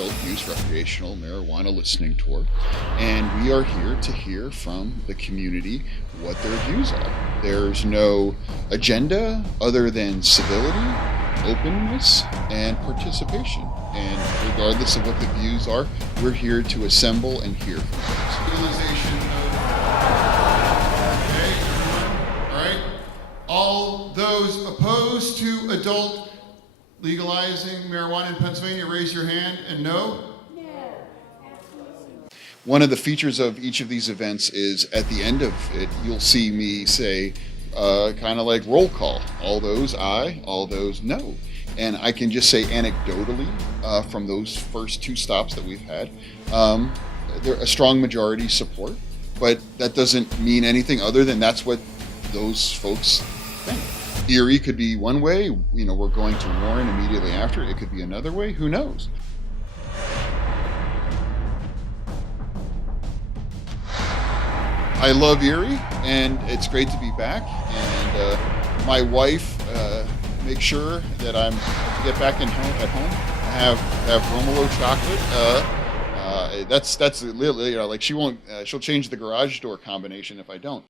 adult use recreational marijuana listening tour, and we are here to hear from the community what their views are. There's no agenda other than civility, openness, and participation. And regardless of what the views are, we're here to assemble and hear from folks. Legalization of... Okay, all right. All those opposed to adult legalizing marijuana in Pennsylvania, raise your hand and no. One of the features of each of these events is at the end of it, you'll see me say, kind of like roll call. All those aye, all those no. And I can just say anecdotally from those first two stops that we've had, there a strong majority support, but that doesn't mean anything other than that's what those folks think. Erie could be one way, we're going to Warren immediately after. It could be another way, who knows? I love Erie, and it's great to be back. And my wife makes sure that I get back at home. I have Romolo chocolate. That's literally like she won't. She'll change the garage door combination if I don't.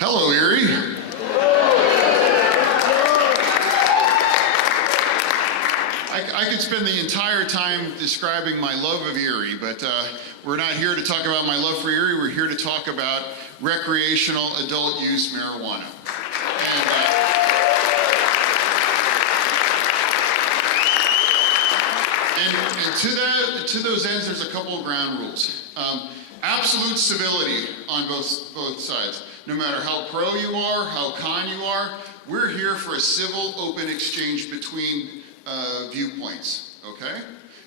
Hello, Erie. I could spend the entire time describing my love of Erie, but we're not here to talk about my love for Erie. We're here to talk about recreational adult use marijuana. And to those ends, there's a couple of ground rules. Absolute civility on both sides. No matter how pro you are, how con you are, we're here for a civil, open exchange between viewpoints, okay?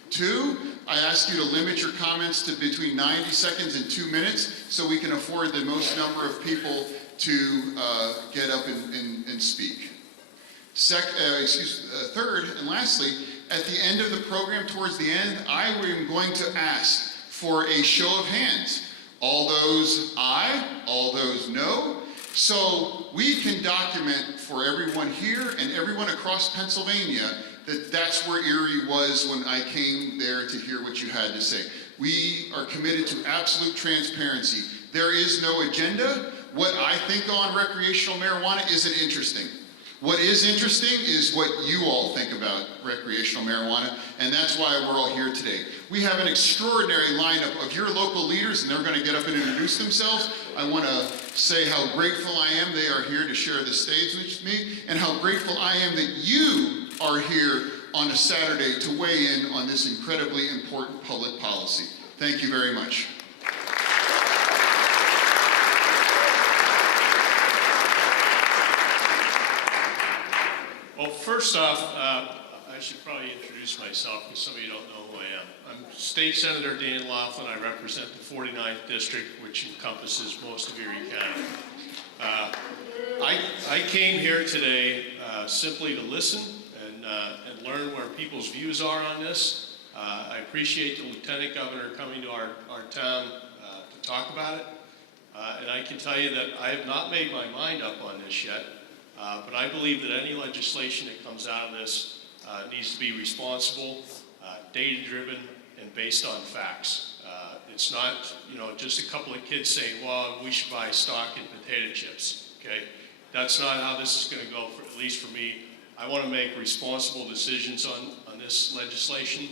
2, I ask you to limit your comments to between 90 seconds and 2 minutes so we can afford the most number of people to get up and speak. 3rd, and lastly, at the end of the program, towards the end, I am going to ask for a show of hands. All those aye, all those no, so we can document for everyone here and everyone across Pennsylvania that that's where Erie was when I came there to hear what you had to say. We are committed to absolute transparency. There is no agenda. What I think on recreational marijuana isn't interesting. What is interesting is what you all think about recreational marijuana, and that's why we're all here today. We have an extraordinary lineup of your local leaders, and they're going to get up and introduce themselves. I want to say how grateful I am they are here to share the stage with me, and how grateful I am that you are here on a Saturday to weigh in on this incredibly important public policy. Thank you very much. Well, first off, I should probably introduce myself because some of you don't know who I am. I'm State Senator Dan Laughlin. I represent the 49th District, which encompasses most of Erie County. I came here today simply to listen and learn where people's views are on this. I appreciate the Lieutenant Governor coming to our town to talk about it. And I can tell you that I have not made my mind up on this yet. But I believe that any legislation that comes out of this needs to be responsible, data-driven, and based on facts. It's not, just a couple of kids saying, well, we should buy stock in potato chips, okay? That's not how this is going to go, at least for me. I want to make responsible decisions on this legislation.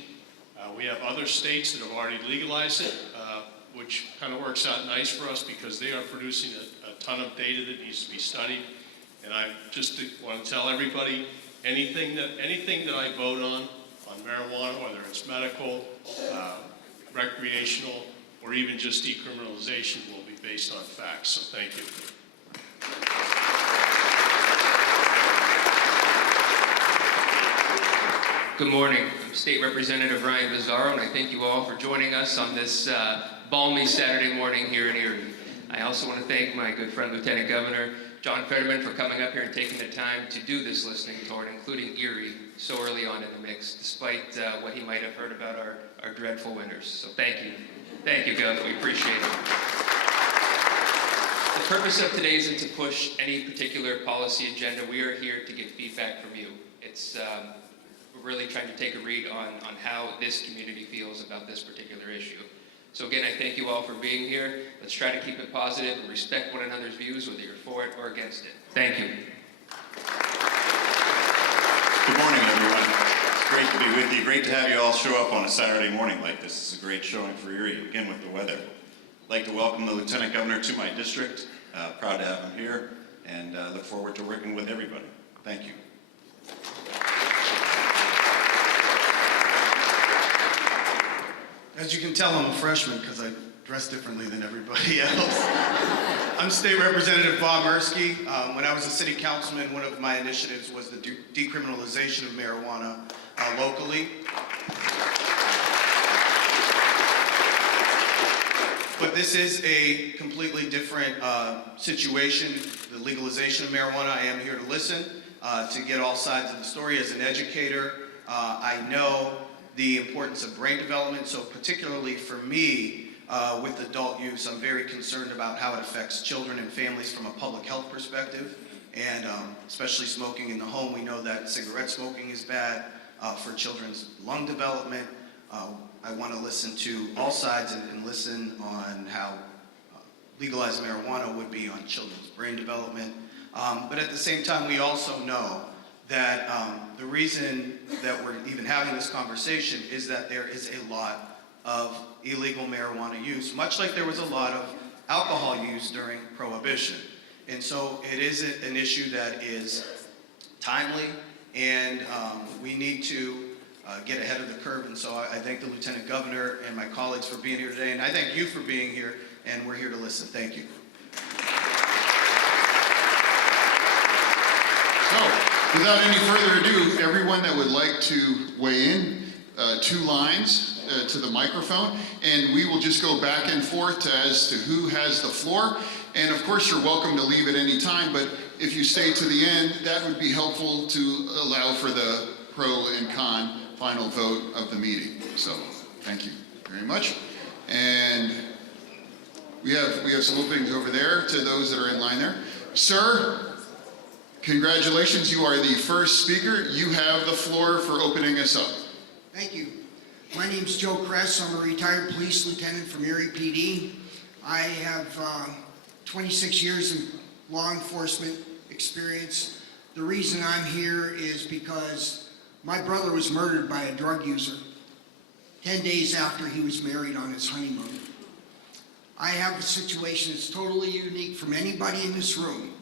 We have other states that have already legalized it, which kind of works out nice for us because they are producing a ton of data that needs to be studied. And I just want to tell everybody, anything that I vote on marijuana, whether it's medical, recreational, or even just decriminalization, will be based on facts. So thank you. Good morning. I'm State Representative Ryan Bizzarro, and I thank you all for joining us on this balmy Saturday morning here in Erie. I also want to thank my good friend Lieutenant Governor John Fetterman for coming up here and taking the time to do this listening tour, including Erie, so early on in the mix, despite what he might have heard about our dreadful winters. So thank you. Thank you, Gov. We appreciate it. The purpose of today isn't to push any particular policy agenda. We are here to get feedback from you. We're really trying to take a read on how this community feels about this particular issue. So again, I thank you all for being here. Let's try to keep it positive and respect one another's views, whether you're for it or against it. Thank you. Good morning, everyone. It's great to be with you. Great to have you all show up on a Saturday morning like this. It's a great showing for Erie, again with the weather. I'd like to welcome the Lieutenant Governor to my district. Proud to have him here, and look forward to working with everybody. Thank you. As you can tell, I'm a freshman because I dress differently than everybody else. I'm State Representative Bob Mirsky. When I was a city councilman, one of my initiatives was the decriminalization of marijuana locally. But this is a completely different situation, the legalization of marijuana. I am here to listen, to get all sides of the story. As an educator, I know the importance of brain development, so particularly for me, with adult use, I'm very concerned about how it affects children and families from a public health perspective, and especially smoking in the home. We know that cigarette smoking is bad for children's lung development. I want to listen to all sides and listen on how legalized marijuana would be on children's brain development. But at the same time, we also know that the reason that we're even having this conversation is that there is a lot of illegal marijuana use, much like there was a lot of alcohol use during Prohibition. And so it is an issue that is timely, and we need to get ahead of the curve. And so I thank the Lieutenant Governor and my colleagues for being here today, and I thank you for being here, and we're here to listen. Thank you. So, without any further ado, everyone that would like to weigh in, 2 lines to the microphone, and we will just go back and forth as to who has the floor. And of course, you're welcome to leave at any time, but if you stay to the end, that would be helpful to allow for the pro and con final vote of the meeting. So, thank you very much. And we have some openings over there to those that are in line there. Sir, congratulations, you are the first speaker. You have the floor for opening us up. Thank you. My name's Joe Kress. I'm a retired police lieutenant from Erie PD. I have 26 years in law enforcement experience. The reason I'm here is because my brother was murdered by a drug user 10 days after he was married on his honeymoon. I have a situation that's totally unique from anybody in this room.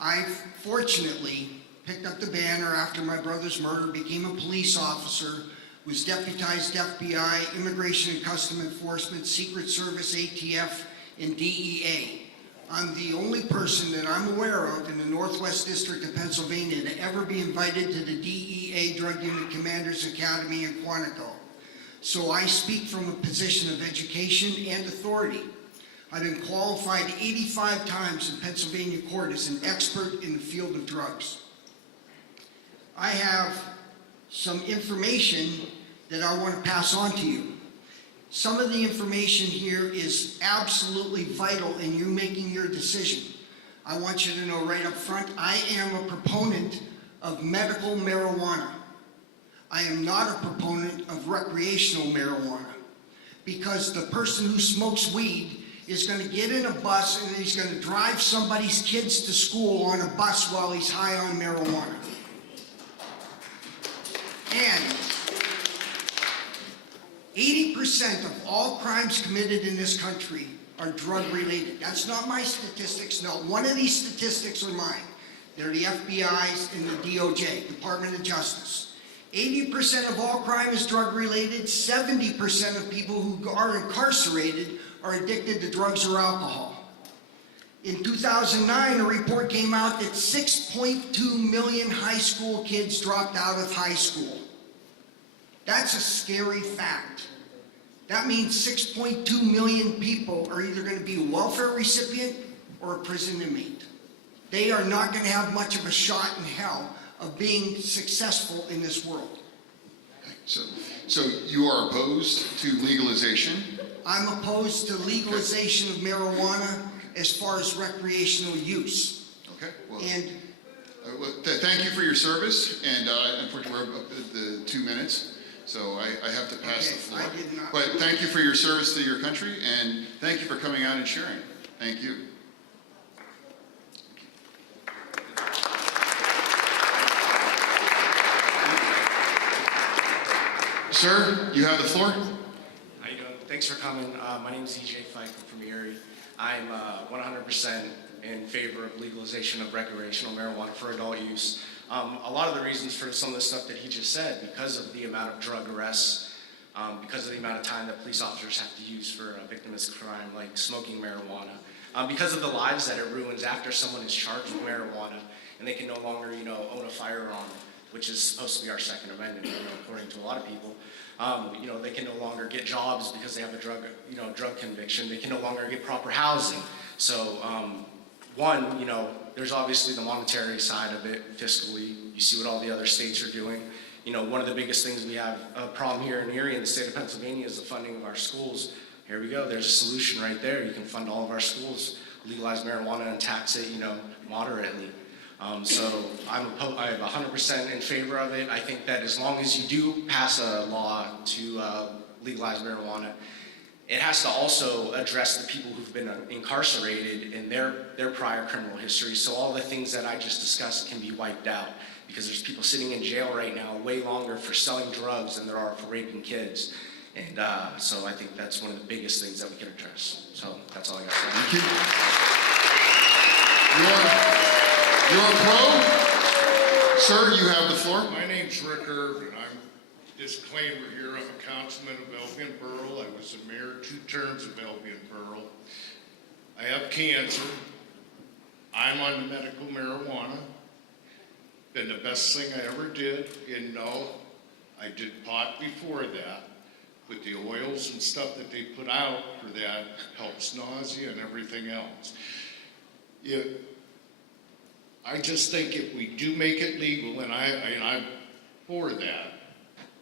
I fortunately picked up the banner after my brother's murder, became a police officer, was deputized FBI, Immigration and Customs Enforcement, Secret Service, ATF, and DEA. I'm the only person that I'm aware of in the Northwest District of Pennsylvania to ever be invited to the DEA Drug Unit Commanders Academy in Quantico. So I speak from a position of education and authority. I've been qualified 85 times in Pennsylvania court as an expert in the field of drugs. I have some information that I want to pass on to you. Some of the information here is absolutely vital in you making your decision. I want you to know right up front, I am a proponent of medical marijuana. I am not a proponent of recreational marijuana, because the person who smokes weed is going to get in a bus and he's going to drive somebody's kids to school on a bus while he's high on marijuana. And 80% of all crimes committed in this country are drug-related. That's not my statistics. Not one of these statistics are mine. They're the FBI's and the DOJ, Department of Justice. 80% of all crime is drug-related. 70% of people who are incarcerated are addicted to drugs or alcohol. In 2009, a report came out that 6.2 million high school kids dropped out of high school. That's a scary fact. That means 6.2 million people are either going to be a welfare recipient or a prison inmate. They are not going to have much of a shot in hell of being successful in this world. So you are opposed to legalization? I'm opposed to legalization of marijuana as far as recreational use. Okay, well, And thank you for your service, and unfortunately we're up at the 2 minutes, so I have to pass the floor. I did not. But thank you for your service to your country, and thank you for coming out and sharing. Thank you. Sir, you have the floor. How you doing? Thanks for coming. My name is EJ Fike. I'm from Erie. I'm 100% in favor of legalization of recreational marijuana for adult use. A lot of the reasons for some of the stuff that he just said, because of the amount of drug arrests, because of the amount of time that police officers have to use for a victimless crime like smoking marijuana, because of the lives that it ruins after someone is charged with marijuana and they can no longer, own a firearm, which is supposed to be our Second Amendment, according to a lot of people. They can no longer get jobs because they have a drug conviction. They can no longer get proper housing. So, there's obviously the monetary side of it, fiscally. You see what all the other states are doing. One of the biggest things we have a problem here in Erie in the state of Pennsylvania is the funding of our schools. Here we go. There's a solution right there. You can fund all of our schools, legalize marijuana and tax it, moderately. So I'm 100% in favor of it. I think that as long as you do pass a law to legalize marijuana, it has to also address the people who've been incarcerated in their prior criminal history. So all the things that I just discussed can be wiped out, because there's people sitting in jail right now way longer for selling drugs than there are for raping kids. And so I think that's one of the biggest things that we can address. So that's all I got to say. Thank you. You're a pro? Sir, you have the floor. My name's Rick Irvin. I'm, disclaimer here, I'm a councilman of Albion Borough. I was the mayor 2 terms of Albion Borough. I have cancer. I'm on medical marijuana. Been the best thing I ever did. And no, I did pot before that. With the oils and stuff that they put out for that, helps nausea and everything else. I just think if we do make it legal, and I'm for that,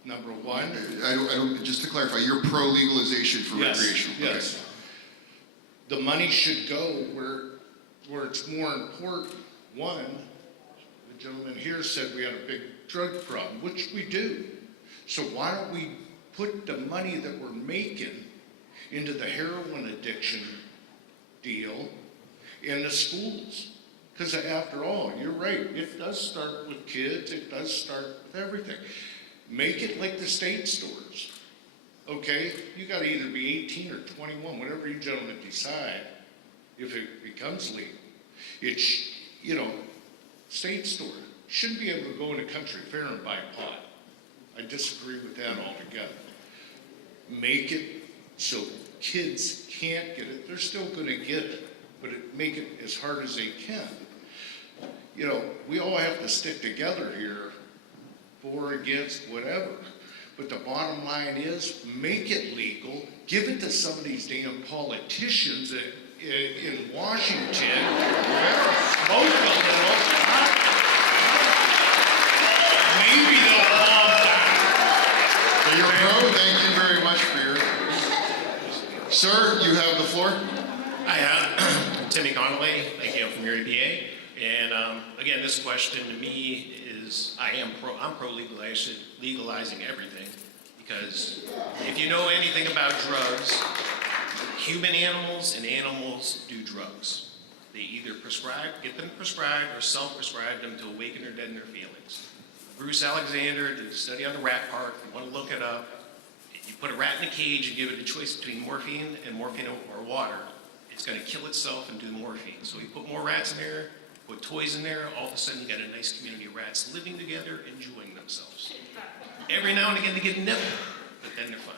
number one. I don't, just to clarify, you're pro legalization for Yes, recreational. yes. Okay. The money should go where it's more important. One, the gentleman here said we had a big drug problem, which we do. So why don't we put the money that we're making into the heroin addiction deal in the schools? Because after all, you're right, it does start with kids, it does start with everything. Make it like the state stores, okay? You gotta either be 18 or 21, whatever you gentlemen decide, if it becomes legal. It's, state store. Shouldn't be able to go in a country fair and buy pot. I disagree with that altogether. Make it so kids can't get it. They're still gonna get it, but make it as hard as they can. We all have to stick together here, for, against, whatever. But the bottom line is, make it legal, give it to some of these damn politicians in Washington, wherever, most of them don't. Maybe they'll calm down. So you're pro, thank you very much for your... Sir, you have the floor. Hi, I'm Timmy Connolly. Thank you. I'm from Erie, PA. And again, this question to me is, I'm pro legalizing everything, because if you know anything about drugs, human animals and animals do drugs. They either get them prescribed or self-prescribe them to awaken or deaden their feelings. Bruce Alexander did a study on the rat park. If you want to look it up, you put a rat in a cage and give it a choice between morphine or water, it's going to kill itself and do morphine. So you put more rats in there, put toys in there, all of a sudden you got a nice community of rats living together, enjoying themselves. Every now and again they get nibbled, but then they're fine.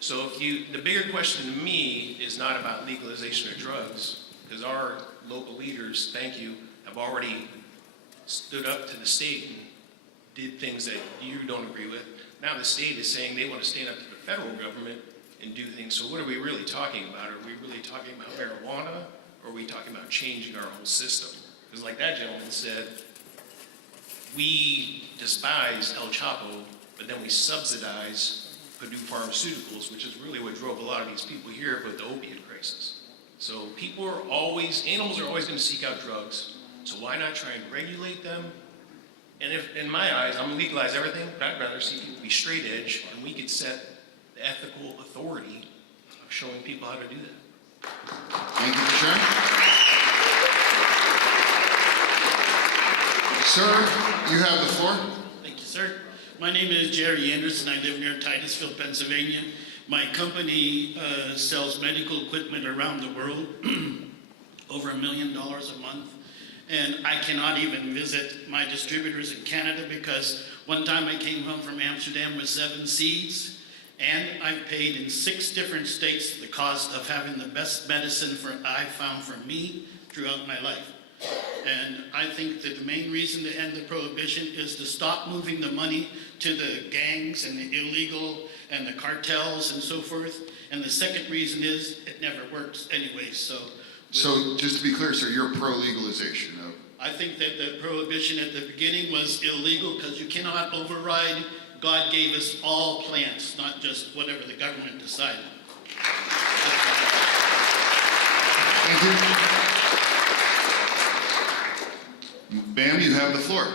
So the bigger question to me is not about legalization of drugs, because our local leaders, thank you, have already stood up to the state and did things that you don't agree with. Now the state is saying they want to stand up to the federal government and do things. So what are we really talking about? Are we really talking about marijuana, or are we talking about changing our whole system? Because like that gentleman said, we despise El Chapo, but then we subsidize Purdue Pharmaceuticals, which is really what drove a lot of these people here with the opiate crisis. So animals are always going to seek out drugs. So why not try and regulate them? And if, in my eyes, I'm gonna legalize everything, but I'd rather see people be straight edge, and we could set the ethical authority of showing people how to do that. Thank you for sharing. Sir, you have the floor. Thank you, sir. My name is Jerry Anderson. I live near Titusville, Pennsylvania. My company sells medical equipment around the world, over $1 million a month. And I cannot even visit my distributors in Canada because one time I came home from Amsterdam with 7 seeds, and I've paid in 6 different states the cost of having the best medicine I found for me throughout my life. And I think that the main reason to end the prohibition is to stop moving the money to the gangs and the illegal and the cartels and so forth. And the second reason is it never works anyway. So just to be clear, sir, you're pro-legalization of... I think that the prohibition at the beginning was illegal because you cannot override. God gave us all plants, not just whatever the government decided. Thank you. Ma'am, you have the floor.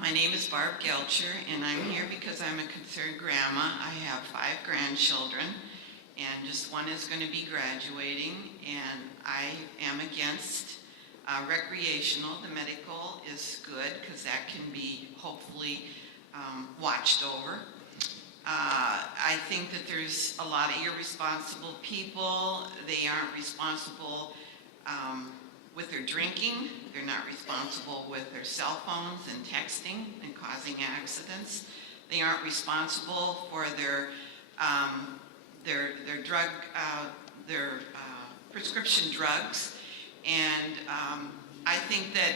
My name is Barb Gelcher, and I'm here because I'm a concerned grandma. I have 5 grandchildren, and just one is going to be graduating, and I am against recreational. The medical is good because that can be hopefully watched over. I think that there's a lot of irresponsible people. They aren't responsible with their drinking. They're not responsible with their cell phones and texting and causing accidents. They aren't responsible for their prescription drugs. And I think that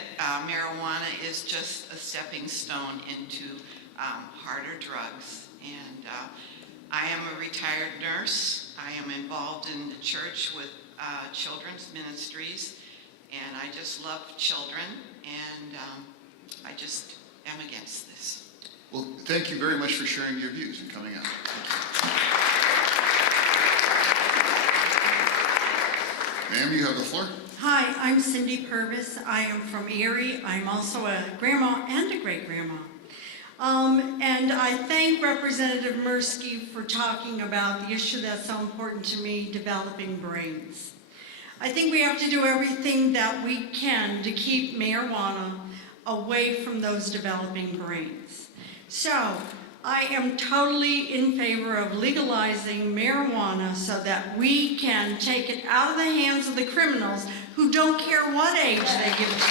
marijuana is just a stepping stone into harder drugs. And I am a retired nurse. I am involved in the church with children's ministries. And I just love children, and I just am against this. Well, thank you very much for sharing your views and coming out. Ma'am, you have the floor. Hi, I'm Cindy Purvis. I am from Erie. I'm also a grandma and a great-grandma. And I thank Representative Mirsky for talking about the issue that's so important to me, developing brains. I think we have to do everything that we can to keep marijuana away from those developing brains. So I am totally in favor of legalizing marijuana so that we can take it out of the hands of the criminals who don't care what age they give it to.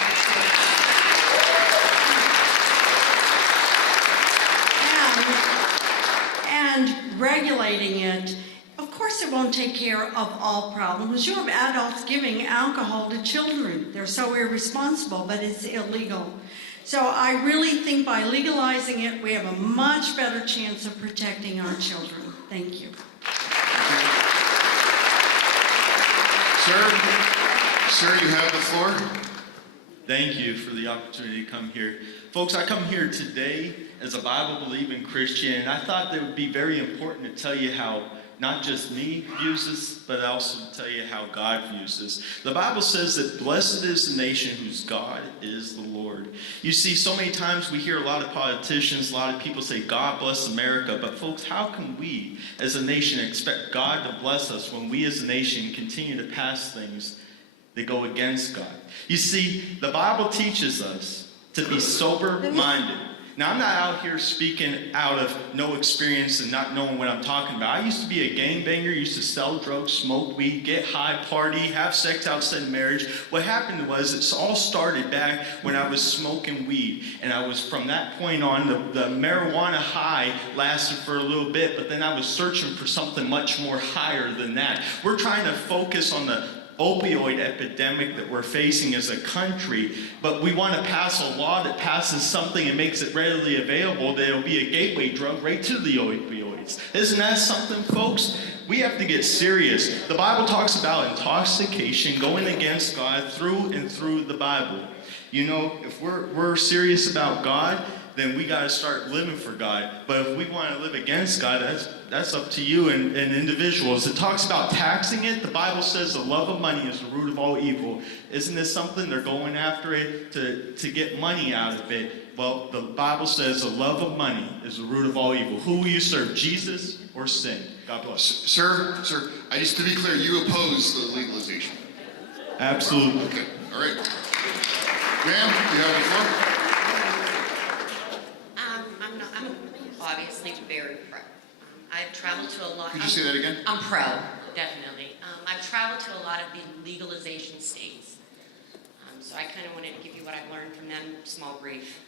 And regulating it. Of course it won't take care of all problems. You have adults giving alcohol to children. They're so irresponsible, but it's illegal. So I really think by legalizing it, we have a much better chance of protecting our children. Thank you. Sir, you have the floor. Thank you for the opportunity to come here. Folks, I come here today as a Bible-believing Christian, and I thought that it would be very important to tell you how not just me views this, but also tell you how God views this. The Bible says that blessed is the nation whose God is the Lord. You see, so many times we hear a lot of politicians, a lot of people say, God bless America. But folks, how can we as a nation expect God to bless us when we as a nation continue to pass things that go against God? You see, the Bible teaches us to be sober-minded. Now, I'm not out here speaking out of no experience and not knowing what I'm talking about. I used to be a gangbanger, used to sell drugs, smoke weed, get high, party, have sex outside of marriage. What happened was it all started back when I was smoking weed. And I was, from that point on, the marijuana high lasted for a little bit, but then I was searching for something much more higher than that. We're trying to focus on the opioid epidemic that we're facing as a country, but we want to pass a law that passes something and makes it readily available that it'll be a gateway drug right to the opioids. Isn't that something, folks? We have to get serious. The Bible talks about intoxication going against God through and through the Bible. You know, if we're serious about God, then we got to start living for God. But if we want to live against God, that's up to you and individuals. It talks about taxing it. The Bible says the love of money is the root of all evil. Isn't this something they're going after it to get money out of it? Well, the Bible says the love of money is the root of all evil. Who will you serve, Jesus or sin? God bless. Sir, just to be clear, you oppose the legalization? Absolutely. Okay, all right. Ma'am, you have the floor. I'm obviously very pro. I've traveled to a lot. Could you say that again? I'm pro, definitely. I've traveled to a lot of the legalization states. So I kind of wanted to give you what I've learned from them, small brief.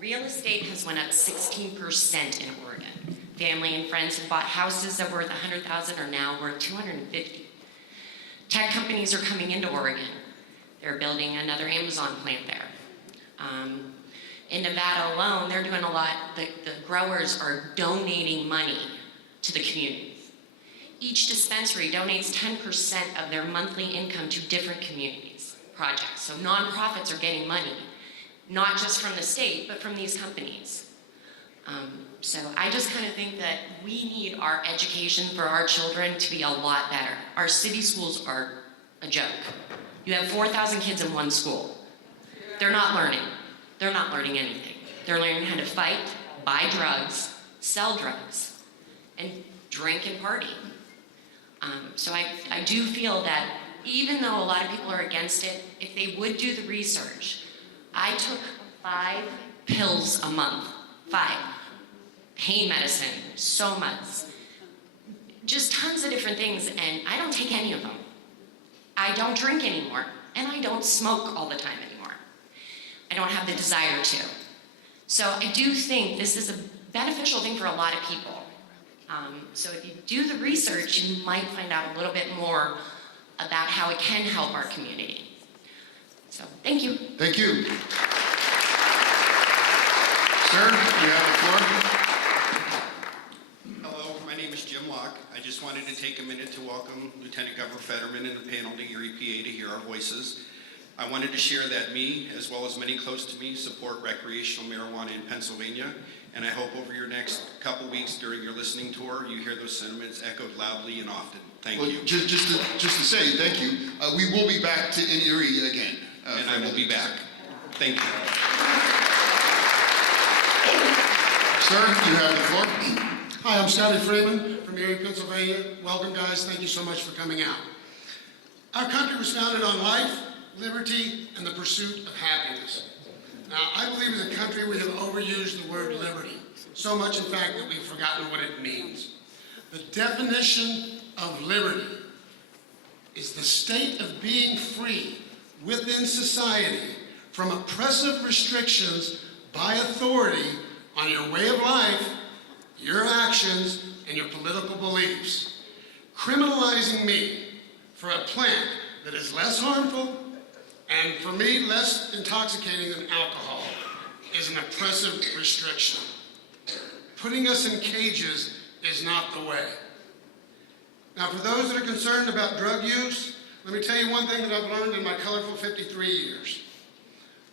Real estate has went up 16% in Oregon. Family and friends have bought houses that were worth $100,000 are now worth $250,000. Tech companies are coming into Oregon. They're building another Amazon plant there. In Nevada alone, they're doing a lot. The growers are donating money to the community. Each dispensary donates 10% of their monthly income to different communities, projects. So nonprofits are getting money, not just from the state, but from these companies. So I just kind of think that we need our education for our children to be a lot better. Our city schools are a joke. You have 4,000 kids in one school. They're not learning. They're not learning anything. They're learning how to fight, buy drugs, sell drugs, and drink and party. So I do feel that even though a lot of people are against it, if they would do the research, I took 5 pills a month, 5. Pain medicine, so much. Just tons of different things, and I don't take any of them. I don't drink anymore, and I don't smoke all the time anymore. I don't have the desire to. So I do think this is a beneficial thing for a lot of people. So if you do the research, you might find out a little bit more about how it can help our community. So, thank you. Thank you. Sir, you have the floor. Hello, my name is Jim Locke. I just wanted to take a minute to welcome Lieutenant Governor Fetterman and the panel to Erie, PA to hear our voices. I wanted to share that me, as well as many close to me, support recreational marijuana in Pennsylvania, and I hope over your next couple weeks during your listening tour, you hear those sentiments echoed loudly and often. Thank you. Just to say thank you, we will be back in Erie again. And I will be back. Thank you. Sir, you have the floor. Hi, I'm Scotty Freeman from Erie, Pennsylvania. Welcome, guys. Thank you so much for coming out. Our country was founded on life, liberty, and the pursuit of happiness. Now, I believe as a country we have overused the word liberty, so much, in fact, that we've forgotten what it means. The definition of liberty is the state of being free within society from oppressive restrictions by authority on your way of life, your actions, and your political beliefs. Criminalizing me for a plant that is less harmful and, for me, less intoxicating than alcohol is an oppressive restriction. Putting us in cages is not the way. Now, for those that are concerned about drug use, let me tell you one thing that I've learned in my colorful 53 years.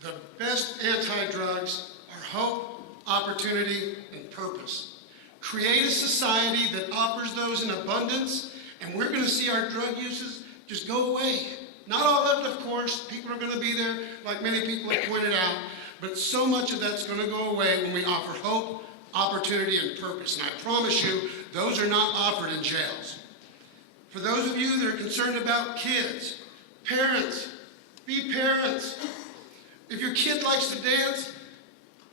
The best anti-drugs are hope, opportunity, and purpose. Create a society that offers those in abundance, and we're going to see our drug uses just go away. Not all of it, of course. People are going to be there, like many people have pointed out, but so much of that's going to go away when we offer hope, opportunity, and purpose. And I promise you, those are not offered in jails. For those of you that are concerned about kids, parents, be parents. If your kid likes to dance,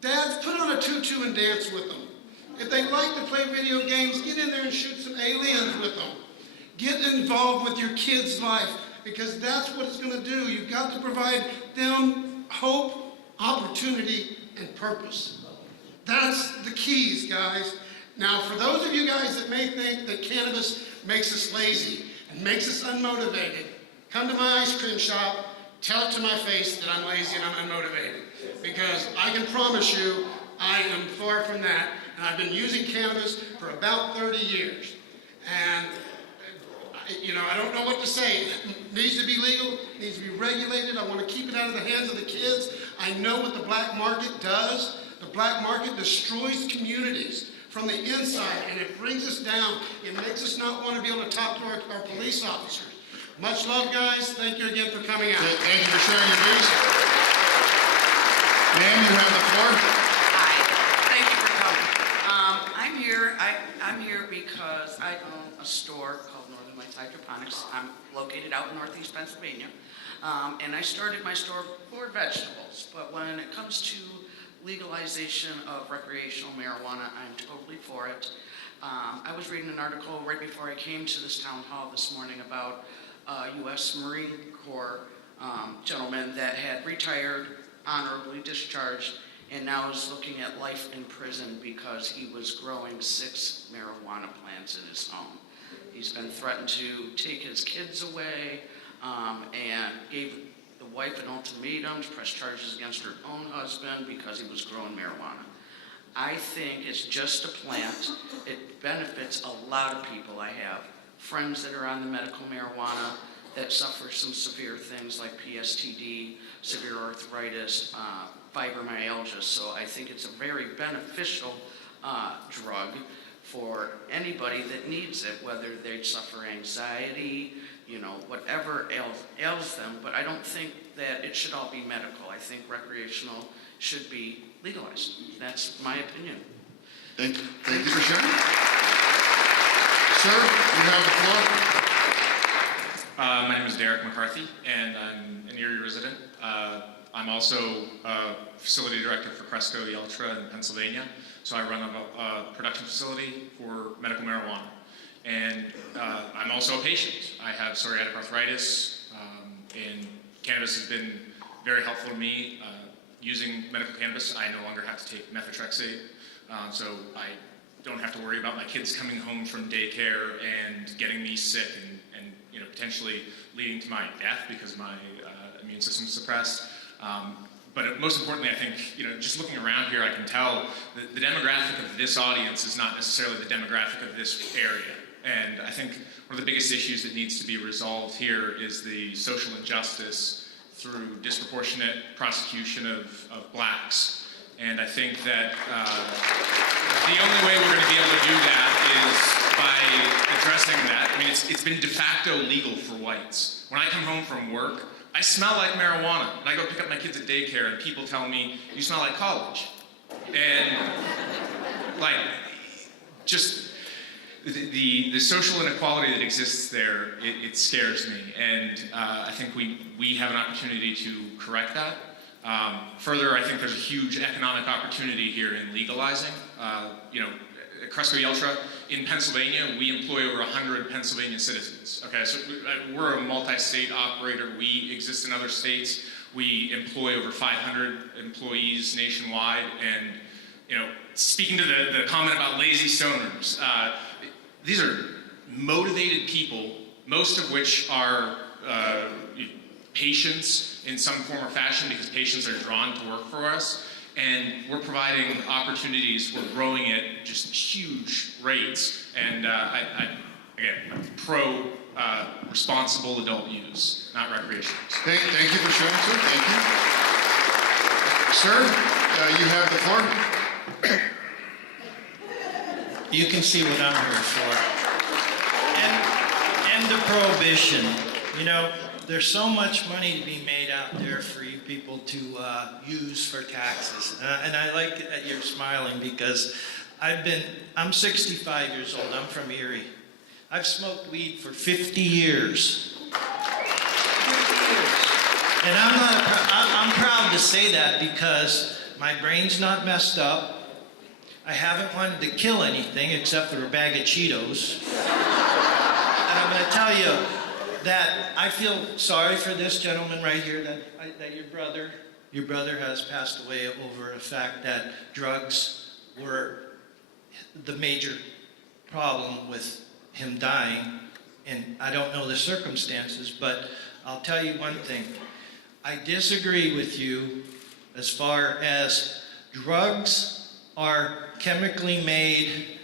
dads, put on a tutu and dance with them. If they like to play video games, get in there and shoot some aliens with them. Get involved with your kid's life, because that's what it's going to do. You've got to provide them hope, opportunity, and purpose. That's the keys, guys. Now, for those of you guys that may think that cannabis makes us lazy and makes us unmotivated, come to my ice cream shop, tell it to my face that I'm lazy and I'm unmotivated. Because I can promise you, I am far from that. And I've been using cannabis for about 30 years. And I don't know what to say. It needs to be legal, it needs to be regulated. I want to keep it out of the hands of the kids. I know what the black market does. The black market destroys communities from the inside, and it brings us down. It makes us not want to be able to talk to our police officers. Much love, guys. Thank you again for coming out. Thank you for sharing your views. Ma'am, you have the floor. Hi, thank you for coming. I'm here because I own a store called Northern Lights Hydroponics. I'm located out in Northeast Pennsylvania. And I started my store for vegetables, but when it comes to legalization of recreational marijuana, I'm totally for it. I was reading an article right before I came to this town hall this morning about a U.S. Marine Corps gentleman that had retired, honorably discharged, and now is looking at life in prison because he was growing 6 marijuana plants in his home. He's been threatened to take his kids away, and gave the wife an ultimatum to press charges against her own husband because he was growing marijuana. I think it's just a plant. It benefits a lot of people. I have friends that are on the medical marijuana that suffer some severe things like PSTD, severe arthritis, fibromyalgia. So I think it's a very beneficial drug for anybody that needs it, whether they suffer anxiety, whatever ails them. But I don't think that it should all be medical. I think recreational should be legalized. That's my opinion. Thank you for sharing. Sir, you have the floor. My name is Derek McCarthy, and I'm an Erie resident. I'm also a facility director for Cresco Ultra in Pennsylvania. So I run a production facility for medical marijuana. And I'm also a patient. I have psoriatic arthritis, and cannabis has been very helpful to me. Using medical cannabis, I no longer have to take methotrexate, so I don't have to worry about my kids coming home from daycare and getting me sick and potentially leading to my death because my immune system's suppressed. But most importantly, I think, just looking around here, I can tell the demographic of this audience is not necessarily the demographic of this area. And I think one of the biggest issues that needs to be resolved here is the social injustice through disproportionate prosecution of blacks. And I think that the only way we're going to be able to do that is by addressing that. I mean, it's been de facto legal for whites. When I come home from work, I smell like marijuana. And I go pick up my kids at daycare and people tell me, you smell like college. And just the social inequality that exists there, it scares me. And I think we have an opportunity to correct that. Further, I think there's a huge economic opportunity here in legalizing. At Cresco Ultra in Pennsylvania, we employ over 100 Pennsylvania citizens. Okay, so we're a multi-state operator. We exist in other states. We employ over 500 employees nationwide. And speaking to the comment about lazy stoners, these are motivated people, most of which are patients in some form or fashion because patients are drawn to work for us. And we're providing opportunities, we're growing at just huge rates. And I'm pro responsible adult use, not recreational. Thank you for sharing, sir. Thank you. Sir, you have the floor. You can see what I'm here for. End of prohibition. There's so much money to be made out there for you people to use for taxes. And I like that you're smiling because I'm 65 years old. I'm from Erie. I've smoked weed for 50 years. 50 years. And I'm proud to say that because my brain's not messed up. I haven't wanted to kill anything except for a bag of Cheetos. And I'm going to tell you that I feel sorry for this gentleman right here, that your brother has passed away over the fact that drugs were the major problem with him dying. And I don't know the circumstances, but I'll tell you one thing. I disagree with you as far as drugs are chemically made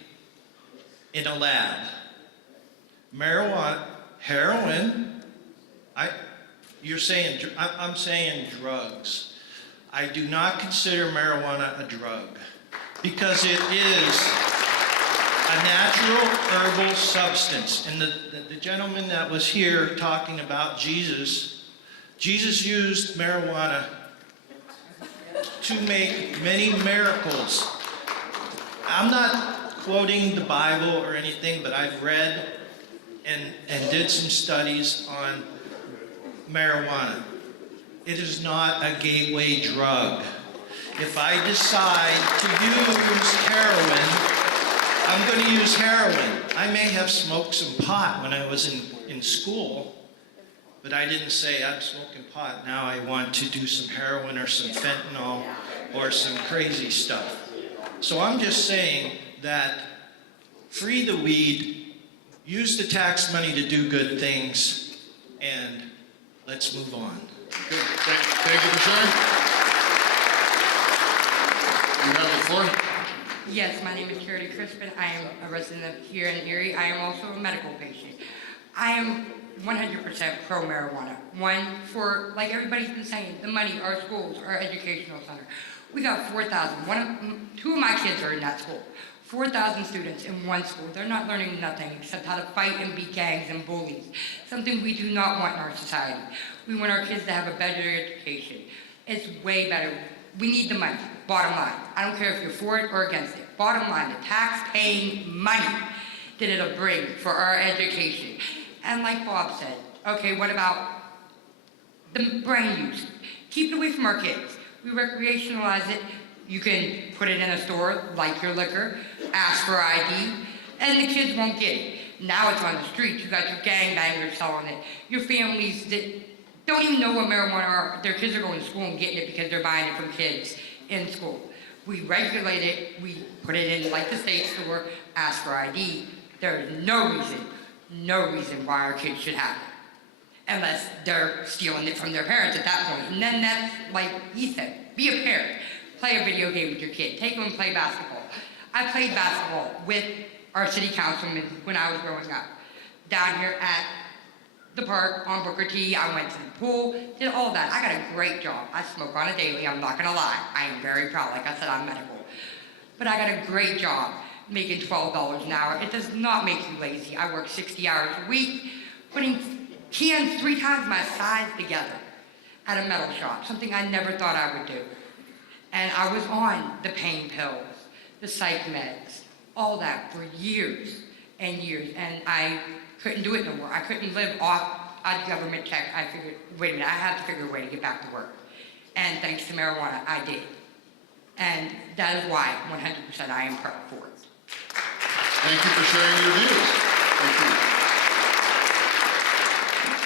in a lab. Marijuana, heroin, I'm saying drugs. I do not consider marijuana a drug because it is a natural herbal substance. And the gentleman that was here talking about Jesus used marijuana to make many miracles. I'm not quoting the Bible or anything, but I've read and did some studies on marijuana. It is not a gateway drug. If I decide to use heroin, I'm going to use heroin. I may have smoked some pot when I was in school, but I didn't say I'm smoking pot. Now I want to do some heroin or some fentanyl or some crazy stuff. So I'm just saying that free the weed, use the tax money to do good things, and let's move on. Good. Thank you for sharing. You have the floor. Yes, my name is Charity Crispin. I am a resident here in Erie. I am also a medical patient. I am 100% pro-marijuana. One, for, like everybody's been saying, the money, our schools, our educational center. We got 4,000. Two of my kids are in that school. 4,000 students in one school. They're not learning nothing except how to fight and beat gangs and bullies. Something we do not want in our society. We want our kids to have a better education. It's way better. We need the money, bottom line. I don't care if you're for it or against it. Bottom line, the tax-paying money that it'll bring for our education. And like Bob said, okay, what about the brain use? Keep it away from our kids. We recreationalize it. You can put it in a store, like your liquor, ask for ID, and the kids won't get it. Now it's on the street. You got your gangbangers selling it. Your families that don't even know what marijuana are. Their kids are going to school and getting it because they're buying it from kids in school. We regulate it. We put it in like the state store, ask for ID. There's no reason why our kids should have it. Unless they're stealing it from their parents at that point. And then that's, like he said, be a parent. Play a video game with your kid. Take them and play basketball. I played basketball with our city councilman when I was growing up. Down here at the park on Booker T. I went to the pool, did all that. I got a great job. I smoke on a daily, I'm not gonna lie. I am very proud, like I said, I'm medical. But I got a great job, making $12 an hour. It does not make you lazy. I work 60 hours a week, putting cans 3 times my size together at a metal shop, something I never thought I would do. And I was on the pain pills, the psych meds, all that for years and years, and I couldn't do it no more. I couldn't live off a government check. I figured, wait a minute, I have to figure a way to get back to work. And thanks to marijuana, I did. And that is why 100% I am for it. Thank you for sharing your views. Thank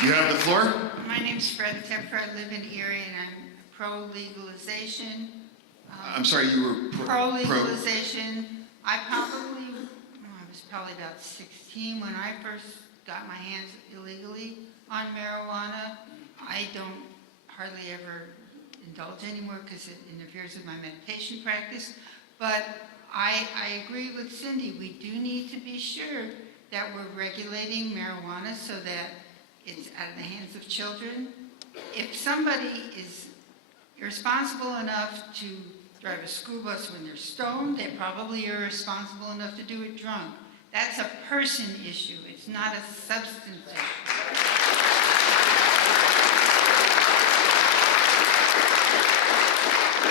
you. You have the floor. My name's Fred Tepfer. I live in Erie, and I'm pro-legalization. I'm sorry, you were Pro-legalization. I was probably about 16 when I first got my hands illegally on marijuana. I don't hardly ever indulge anymore because it interferes with my meditation practice. But I agree with Cindy. We do need to be sure that we're regulating marijuana so that it's out of the hands of children. If somebody is irresponsible enough to drive a school bus when they're stoned, they probably are responsible enough to do it drunk. That's a person issue. It's not a substance issue.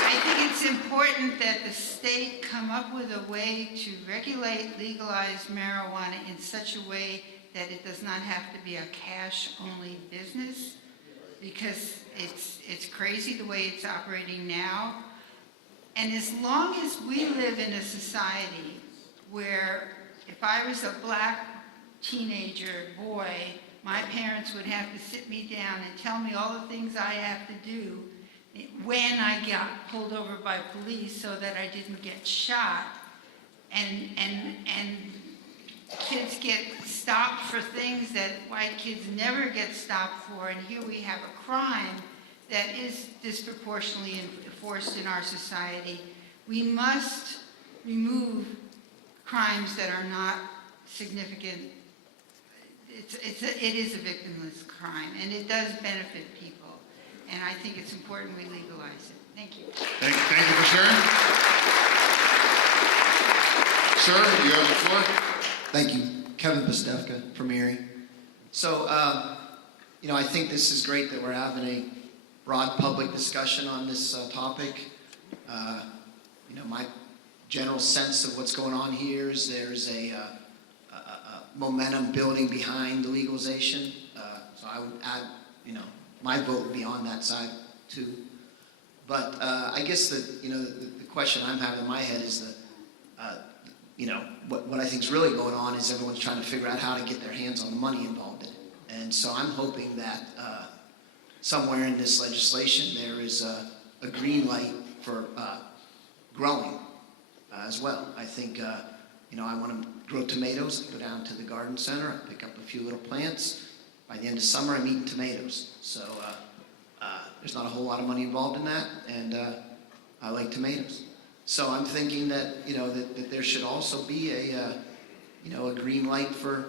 I think it's important that the state come up with a way to regulate legalized marijuana in such a way that it does not have to be a cash-only business, because it's crazy the way it's operating now. And as long as we live in a society where if I was a black teenager boy, my parents would have to sit me down and tell me all the things I have to do when I got pulled over by police so that I didn't get shot, and kids get stopped for things that white kids never get stopped for, and here we have a crime that is disproportionately enforced in our society. We must remove crimes that are not significant. It is a victimless crime, and it does benefit people. and I think it's important we legalize it. Thank you. Thank you for sharing. Sir, you have the floor. Thank you. Kevin Pastevka from Erie. So, I think this is great that we're having a broad public discussion on this topic. My general sense of what's going on here is there's a momentum building behind the legalization. So I would add, my vote would be on that side too. But I guess the question I'm having in my head is what I think is really going on is everyone's trying to figure out how to get their hands on the money involved in it. And so I'm hoping that somewhere in this legislation there is a green light for growing as well. I think, I want to grow tomatoes. I go down to the garden center, I pick up a few little plants. By the end of summer, I'm eating tomatoes. So there's not a whole lot of money involved in that, and I like tomatoes. So I'm thinking that, that there should also be a green light for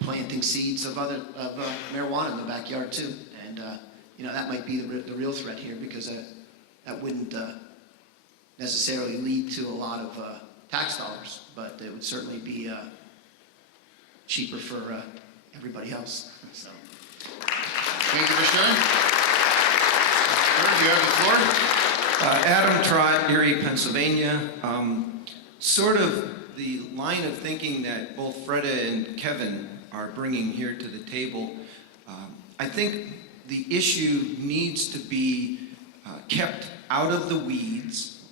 planting seeds of marijuana in the backyard too. And, that might be the real threat here, because that wouldn't necessarily lead to a lot of tax dollars, but it would certainly be cheaper for everybody else. So. Thank you for sharing. Sir, you have the floor. Adam Trott, Erie, Pennsylvania. Sort of the line of thinking that both Freda and Kevin are bringing here to the table. I think the issue needs to be kept out of the weeds,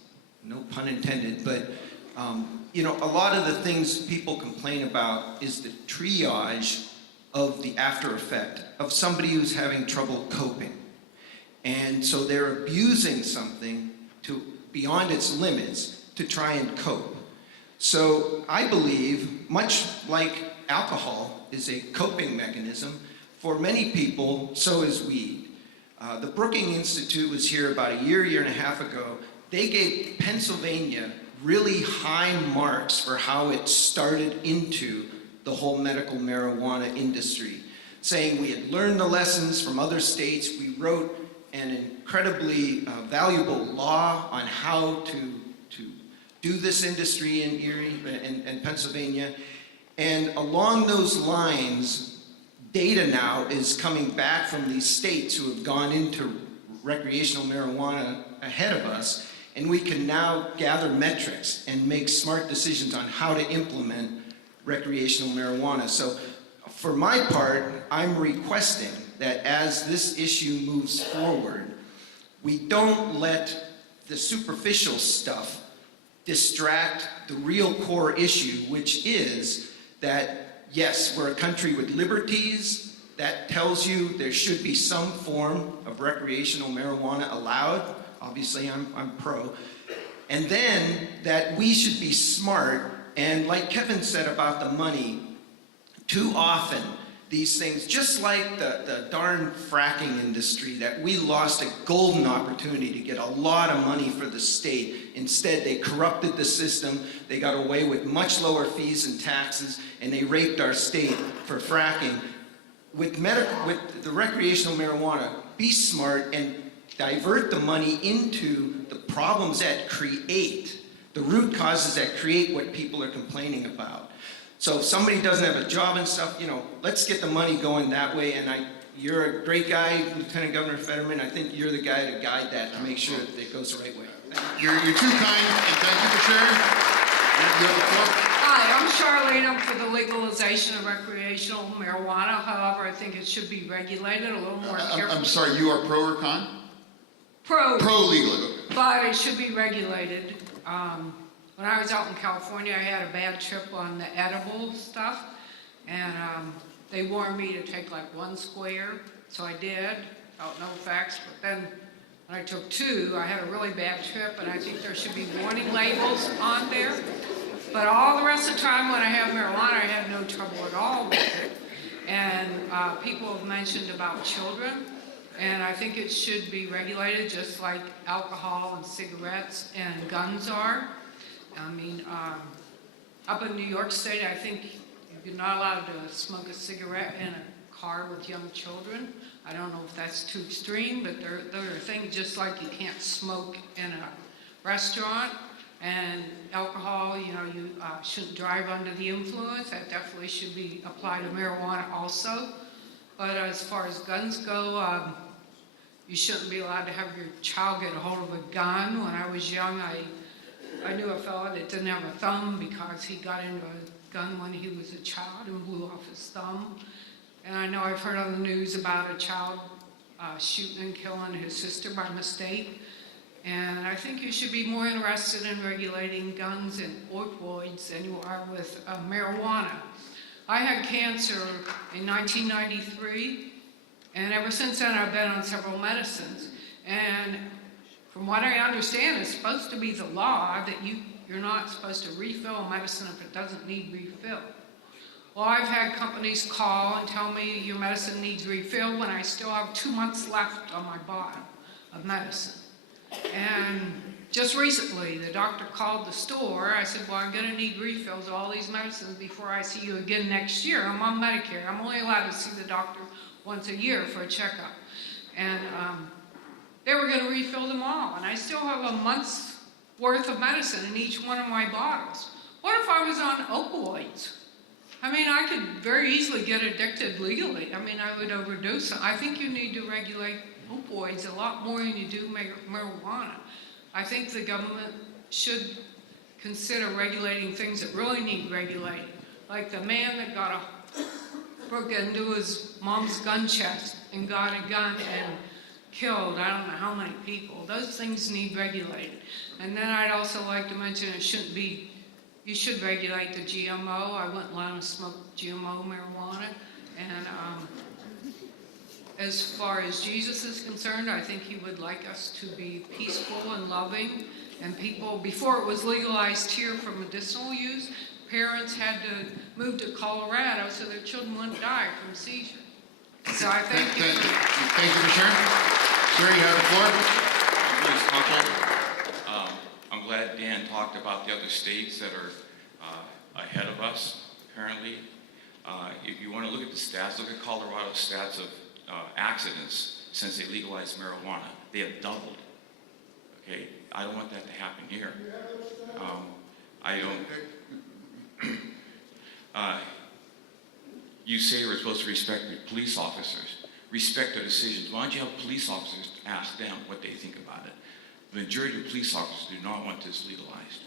no pun intended, but a lot of the things people complain about is the triage of the after effect of somebody who's having trouble coping. And so they're abusing something to beyond its limits to try and cope. So I believe, much like alcohol is a coping mechanism, for many people, so is weed. The Brookings Institute was here about a year and a half ago. They gave Pennsylvania really high marks for how it started into the whole medical marijuana industry, saying we had learned the lessons from other states. We wrote an incredibly valuable law on how to do this industry in Erie and Pennsylvania. And along those lines, data now is coming back from these states who have gone into recreational marijuana ahead of us, and we can now gather metrics and make smart decisions on how to implement recreational marijuana. So for my part, I'm requesting that as this issue moves forward, we don't let the superficial stuff distract the real core issue, which is that, yes, we're a country with liberties. That tells you there should be some form of recreational marijuana allowed. Obviously, I'm pro. And then that we should be smart, and like Kevin said about the money, too often these things, just like the darn fracking industry, that we lost a golden opportunity to get a lot of money for the state. Instead, they corrupted the system, they got away with much lower fees and taxes, and they raped our state for fracking. With the recreational marijuana, be smart and divert the money into the problems that create, the root causes that create what people are complaining about. So if somebody doesn't have a job and stuff, let's get the money going that way. And you're a great guy, Lieutenant Governor Fetterman. I think you're the guy to guide that to make sure that it goes the right way. You're too kind, and thank you for sharing. You have the floor. Hi, I'm Charlene. I'm for the legalization of recreational marijuana. However, I think it should be regulated a little more carefully. I'm sorry, you are pro or con? Pro. Pro legal. But it should be regulated. When I was out in California, I had a bad trip on the edible stuff, and they warned me to take like 1 square, so I did, without no effects. But then when I took 2, I had a really bad trip, and I think there should be warning labels on there. But all the rest of the time when I have marijuana, I have no trouble at all with it. And people have mentioned about children, and I think it should be regulated just like alcohol and cigarettes and guns are. I mean, up in New York State, I think you're not allowed to smoke a cigarette in a car with young children. I don't know if that's too extreme, but there are things just like you can't smoke in a restaurant, and alcohol, you know, you shouldn't drive under the influence. That definitely should be applied to marijuana also. But as far as guns go, you shouldn't be allowed to have your child get a hold of a gun. When I was young, I knew a fellow that didn't have a thumb because he got into a gun when he was a child and blew off his thumb. And I know I've heard on the news about a child shooting and killing his sister by mistake. And I think you should be more interested in regulating guns and opioids than you are with marijuana. I had cancer in 1993, and ever since then I've been on several medicines. And from what I understand, it's supposed to be the law that you're not supposed to refill a medicine if it doesn't need refill. Well, I've had companies call and tell me your medicine needs refill when I still have 2 months left on my bottle of medicine. And just recently, the doctor called the store. I said, well, I'm going to need refills of all these medicines before I see you again next year. I'm on Medicare. I'm only allowed to see the doctor once a year for a checkup. And they were going to refill them all. And I still have a month's worth of medicine in each one of my bottles. What if I was on opioids? I mean, I could very easily get addicted legally. I mean, I would overdose. I think you need to regulate opioids a lot more than you do marijuana. I think the government should consider regulating things that really need regulating. Like the man that broke into his mom's gun chest and got a gun and killed I don't know how many people. Those things need regulated. And then I'd also like to mention you should regulate the GMO. I wouldn't let them smoke GMO marijuana. And as far as Jesus is concerned, I think he would like us to be peaceful and loving. And people, before it was legalized here for medicinal use, parents had to move to Colorado so their children wouldn't die from seizure. So I thank you. Thank you for sharing. Sir, you have the floor. Bruce Kunkel. I'm glad Dan talked about the other states that are ahead of us, apparently. If you want to look at the stats, look at Colorado's stats of accidents since they legalized marijuana. They have doubled. Okay, I don't want that to happen here. I don't. You say we're supposed to respect the police officers. Respect their decisions. Why don't you have police officers ask them what they think about it? The majority of police officers do not want this legalized.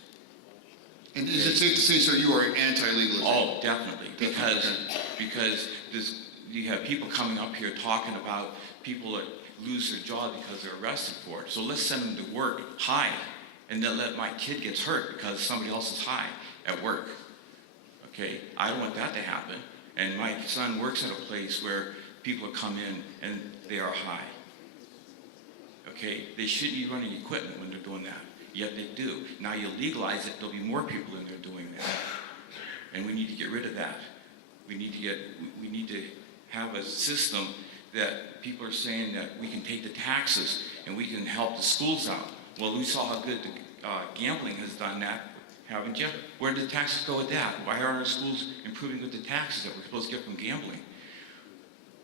And is it safe to say, sir, you are anti-legalization? Oh, definitely. Because you have people coming up here talking about people that lose their job because they're arrested for it. So let's send them to work high, and then let my kid gets hurt because somebody else is high at work. Okay, I don't want that to happen. And my son works at a place where people come in and they are high. Okay, they shouldn't be running equipment when they're doing that. Yet they do. Now you legalize it, there'll be more people in there doing that. And we need to get rid of that. We need to have a system that people are saying that we can take the taxes and we can help the schools out. Well, we saw how good gambling has done that, haven't you? Where did the taxes go with that? Why aren't our schools improving with the taxes that we're supposed to get from gambling?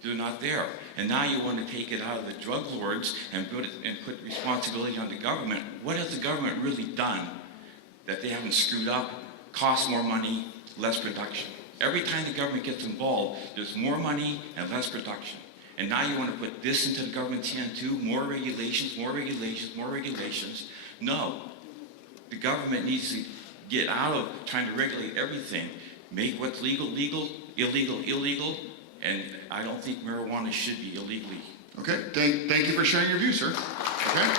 They're not there. And now you want to take it out of the drug lords and put responsibility on the government. What has the government really done that they haven't screwed up? Costs more money, less production. Every time the government gets involved, there's more money and less production. And now you want to put this into the government's hand too? More regulations, more regulations, more regulations. No. The government needs to get out of trying to regulate everything. Make what's legal, legal, illegal, illegal. And I don't think marijuana should be illegally. Okay, thank you for sharing your view, sir. Okay.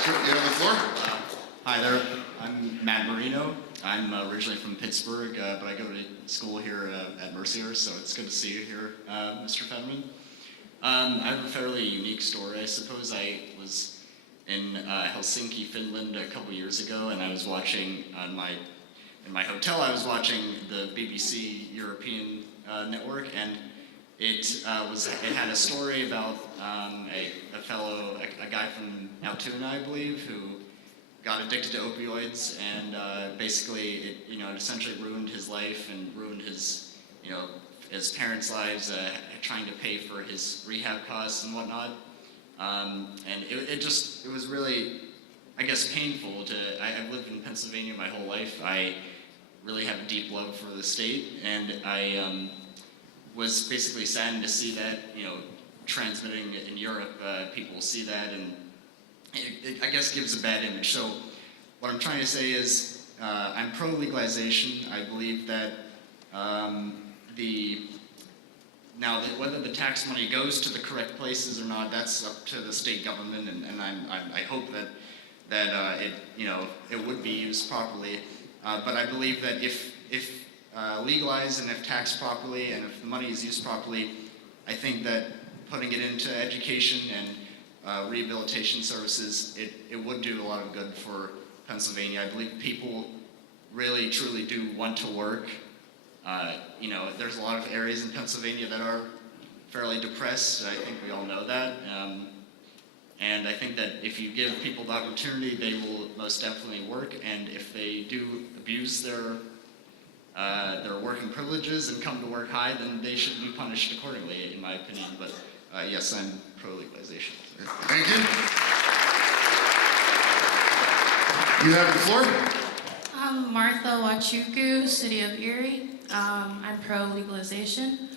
Sir, you have the floor. Hi there, I'm Matt Marino. I'm originally from Pittsburgh, but I go to school here at Mercier, so it's good to see you here, Mr. Fetterman. I have a fairly unique story, I suppose. I was in Helsinki, Finland a couple years ago, and I was watching in my hotel, I was watching the BBC European network, and it had a story about a guy from Altoona, I believe, who got addicted to opioids, and basically it essentially ruined his life and ruined his his parents' lives, trying to pay for his rehab costs and whatnot. And it was really, I guess, painful I've lived in Pennsylvania my whole life. I really have a deep love for the state, and I was basically saddened to see that, transmitting in Europe, people see that, and it, I guess, gives a bad image. So what I'm trying to say is I'm pro-legalization. I believe that whether the tax money goes to the correct places or not, that's up to the state government, and I hope that it would be used properly. But I believe that if legalized and if taxed properly and if the money is used properly, I think that putting it into education and rehabilitation services, it would do a lot of good for Pennsylvania. I believe people really, truly do want to work. There's a lot of areas in Pennsylvania that are fairly depressed. I think we all know that. And I think that if you give people the opportunity, they will most definitely work. And if they do abuse their working privileges and come to work high, then they should be punished accordingly, in my opinion. But yes, I'm pro-legalization. Thank you. You have the floor. I'm Martha Wachuku, City of Erie. I'm pro-legalization.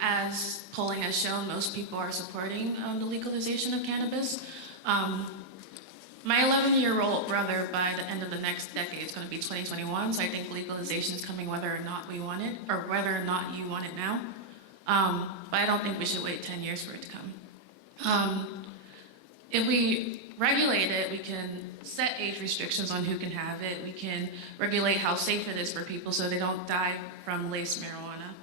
As polling has shown, most people are supporting the legalization of cannabis. My 11-year-old brother, by the end of the next decade, is going to be 2021, so I think legalization is coming whether or not we want it, or whether or not you want it now. But I don't think we should wait 10 years for it to come. If we regulate it, we can set age restrictions on who can have it. We can regulate how safe it is for people so they don't die from laced marijuana.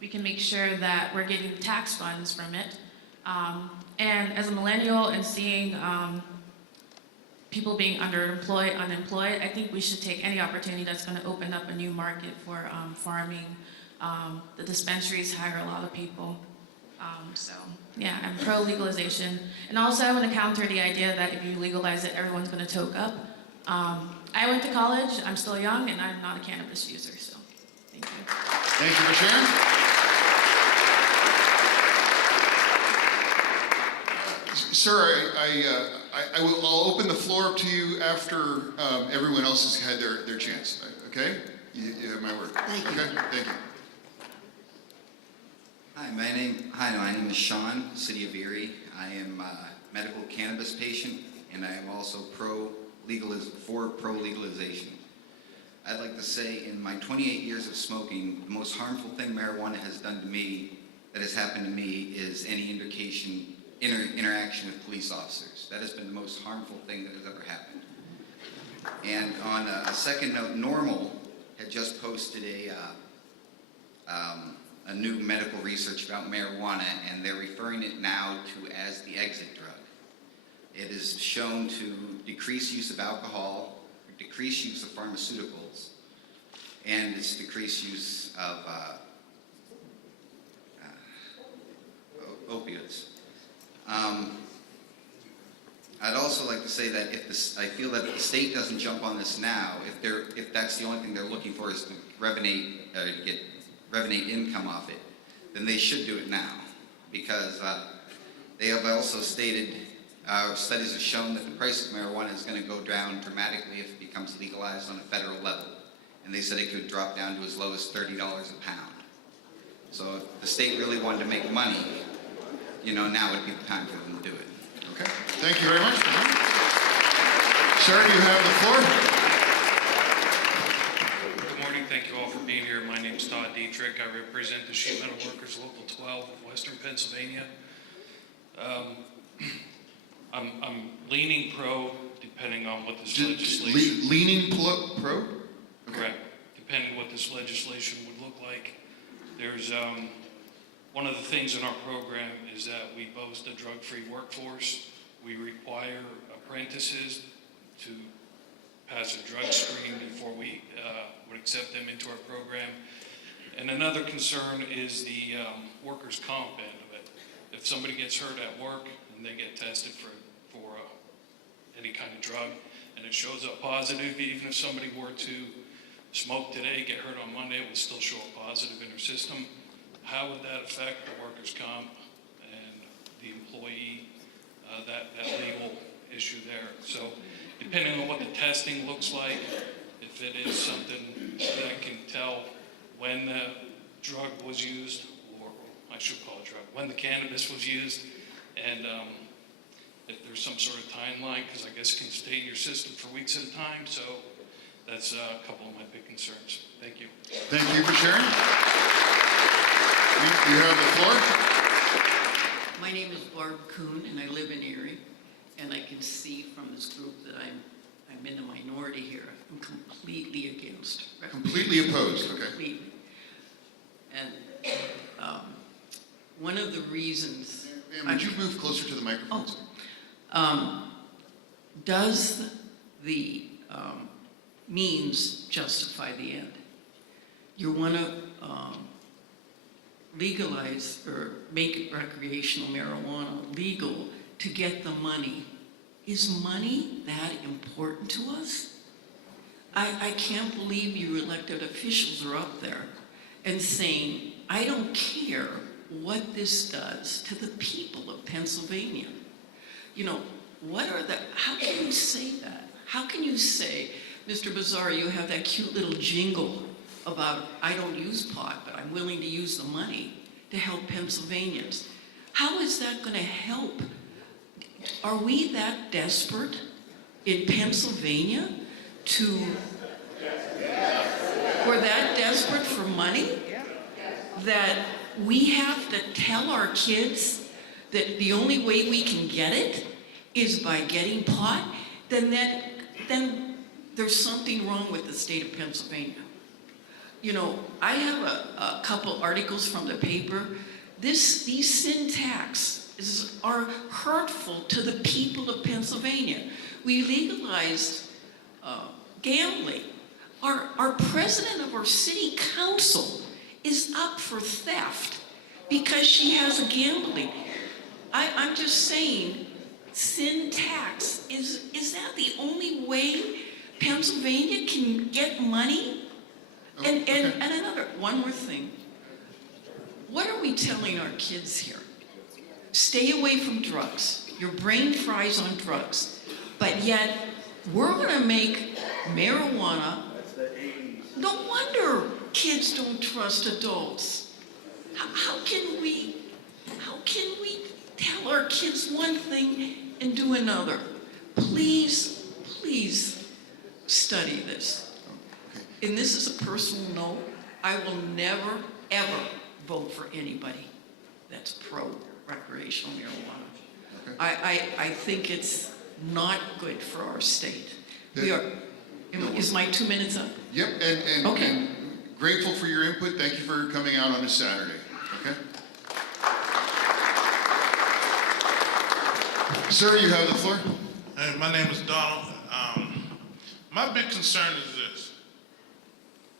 We can make sure that we're getting tax funds from it. And as a millennial and seeing people being underemployed, unemployed, I think we should take any opportunity that's going to open up a new market for farming. The dispensaries hire a lot of people. So yeah, I'm pro-legalization. And also I want to counter the idea that if you legalize it, everyone's going to toke up. I went to college, I'm still young, and I'm not a cannabis user, so thank you. Thank you for sharing. Sir, I'll open the floor up to you after everyone else has had their chance, okay? You have my word. Thank you. Okay, thank you. Hi, my name is Sean, City of Erie. I am a medical cannabis patient, and I am also for pro-legalization. I'd like to say in my 28 years of smoking, the most harmful thing marijuana has done to me, that has happened to me, is any interaction with police officers. That has been the most harmful thing that has ever happened. And on a second note, NORML had just posted a new medical research about marijuana, and they're referring it now to as the exit drug. It is shown to decrease use of alcohol, decrease use of pharmaceuticals, and it's decreased use of opioids. I'd also like to say that I feel that if the state doesn't jump on this now, if that's the only thing they're looking for is to get revenue income off it, then they should do it now, because they have also stated, studies have shown that the price of marijuana is going to go down dramatically if it becomes legalized on a federal level, and they said it could drop down to as low as $30 a pound. So if the state really wanted to make money, now would be the time for them to do it. Okay, thank you very much. Sir, you have the floor. Good morning, thank you all for being here. My name is Todd Dietrich. I represent the Sheet Metal Workers Local 12 of Western Pennsylvania. I'm leaning pro, depending on what this legislation... Leaning pro? Correct. Depending on what this legislation would look like. There's... one of the things in our program is that we boast a drug-free workforce. We require apprentices to pass a drug screen before we would accept them into our program. And another concern is the workers' comp end of it. If somebody gets hurt at work and they get tested for any kind of drug and it shows up positive, even if somebody were to smoke today, get hurt on Monday, it will still show up positive in her system. How would that affect the workers' comp and the employee, that legal issue there? So depending on what the testing looks like, if it is something that can tell when the drug was used, or I should call it drug, when the cannabis was used, and if there's some sort of timeline, because I guess it can stay in your system for weeks at a time. So that's a couple of my big concerns. Thank you. Thank you for sharing. You have the floor. My name is Barb Kuhn, and I live in Erie, and I can see from this group that I'm in the minority here. I'm completely against. Completely opposed, okay. Completely. And one of the reasons... Ma'am, would you move closer to the microphone? Does the means justify the end? You want to legalize or make recreational marijuana legal to get the money. Is money that important to us? I can't believe you elected officials are up there and saying, I don't care what this does to the people of Pennsylvania. You know, how can you say that? How can you say, Mr. Bazar, you have that cute little jingle about, I don't use pot, but I'm willing to use the money to help Pennsylvanians. How is that going to help? Are we that desperate in Pennsylvania we're that desperate for money that we have to tell our kids that the only way we can get it is by getting pot? Then there's something wrong with the state of Pennsylvania. You know, I have a couple articles from the paper. These sin taxes are hurtful to the people of Pennsylvania. We legalized gambling. Our president of our city council is up for theft because she has a gambling. I'm just saying, sin tax, is that the only way Pennsylvania can get money? And one more thing. What are we telling our kids here? Stay away from drugs. Your brain fries on drugs. But yet, we're going to make marijuana. No wonder kids don't trust adults. How can we tell our kids one thing and do another? Please study this. And this is a personal note. I will never, ever vote for anybody that's pro-recreational marijuana. I think it's not good for our state. Is my 2 minutes up? Yep, and grateful for your input. Thank you for coming out on a Saturday. Okay? Sir, you have the floor. Hey, my name is Donald. My big concern is this.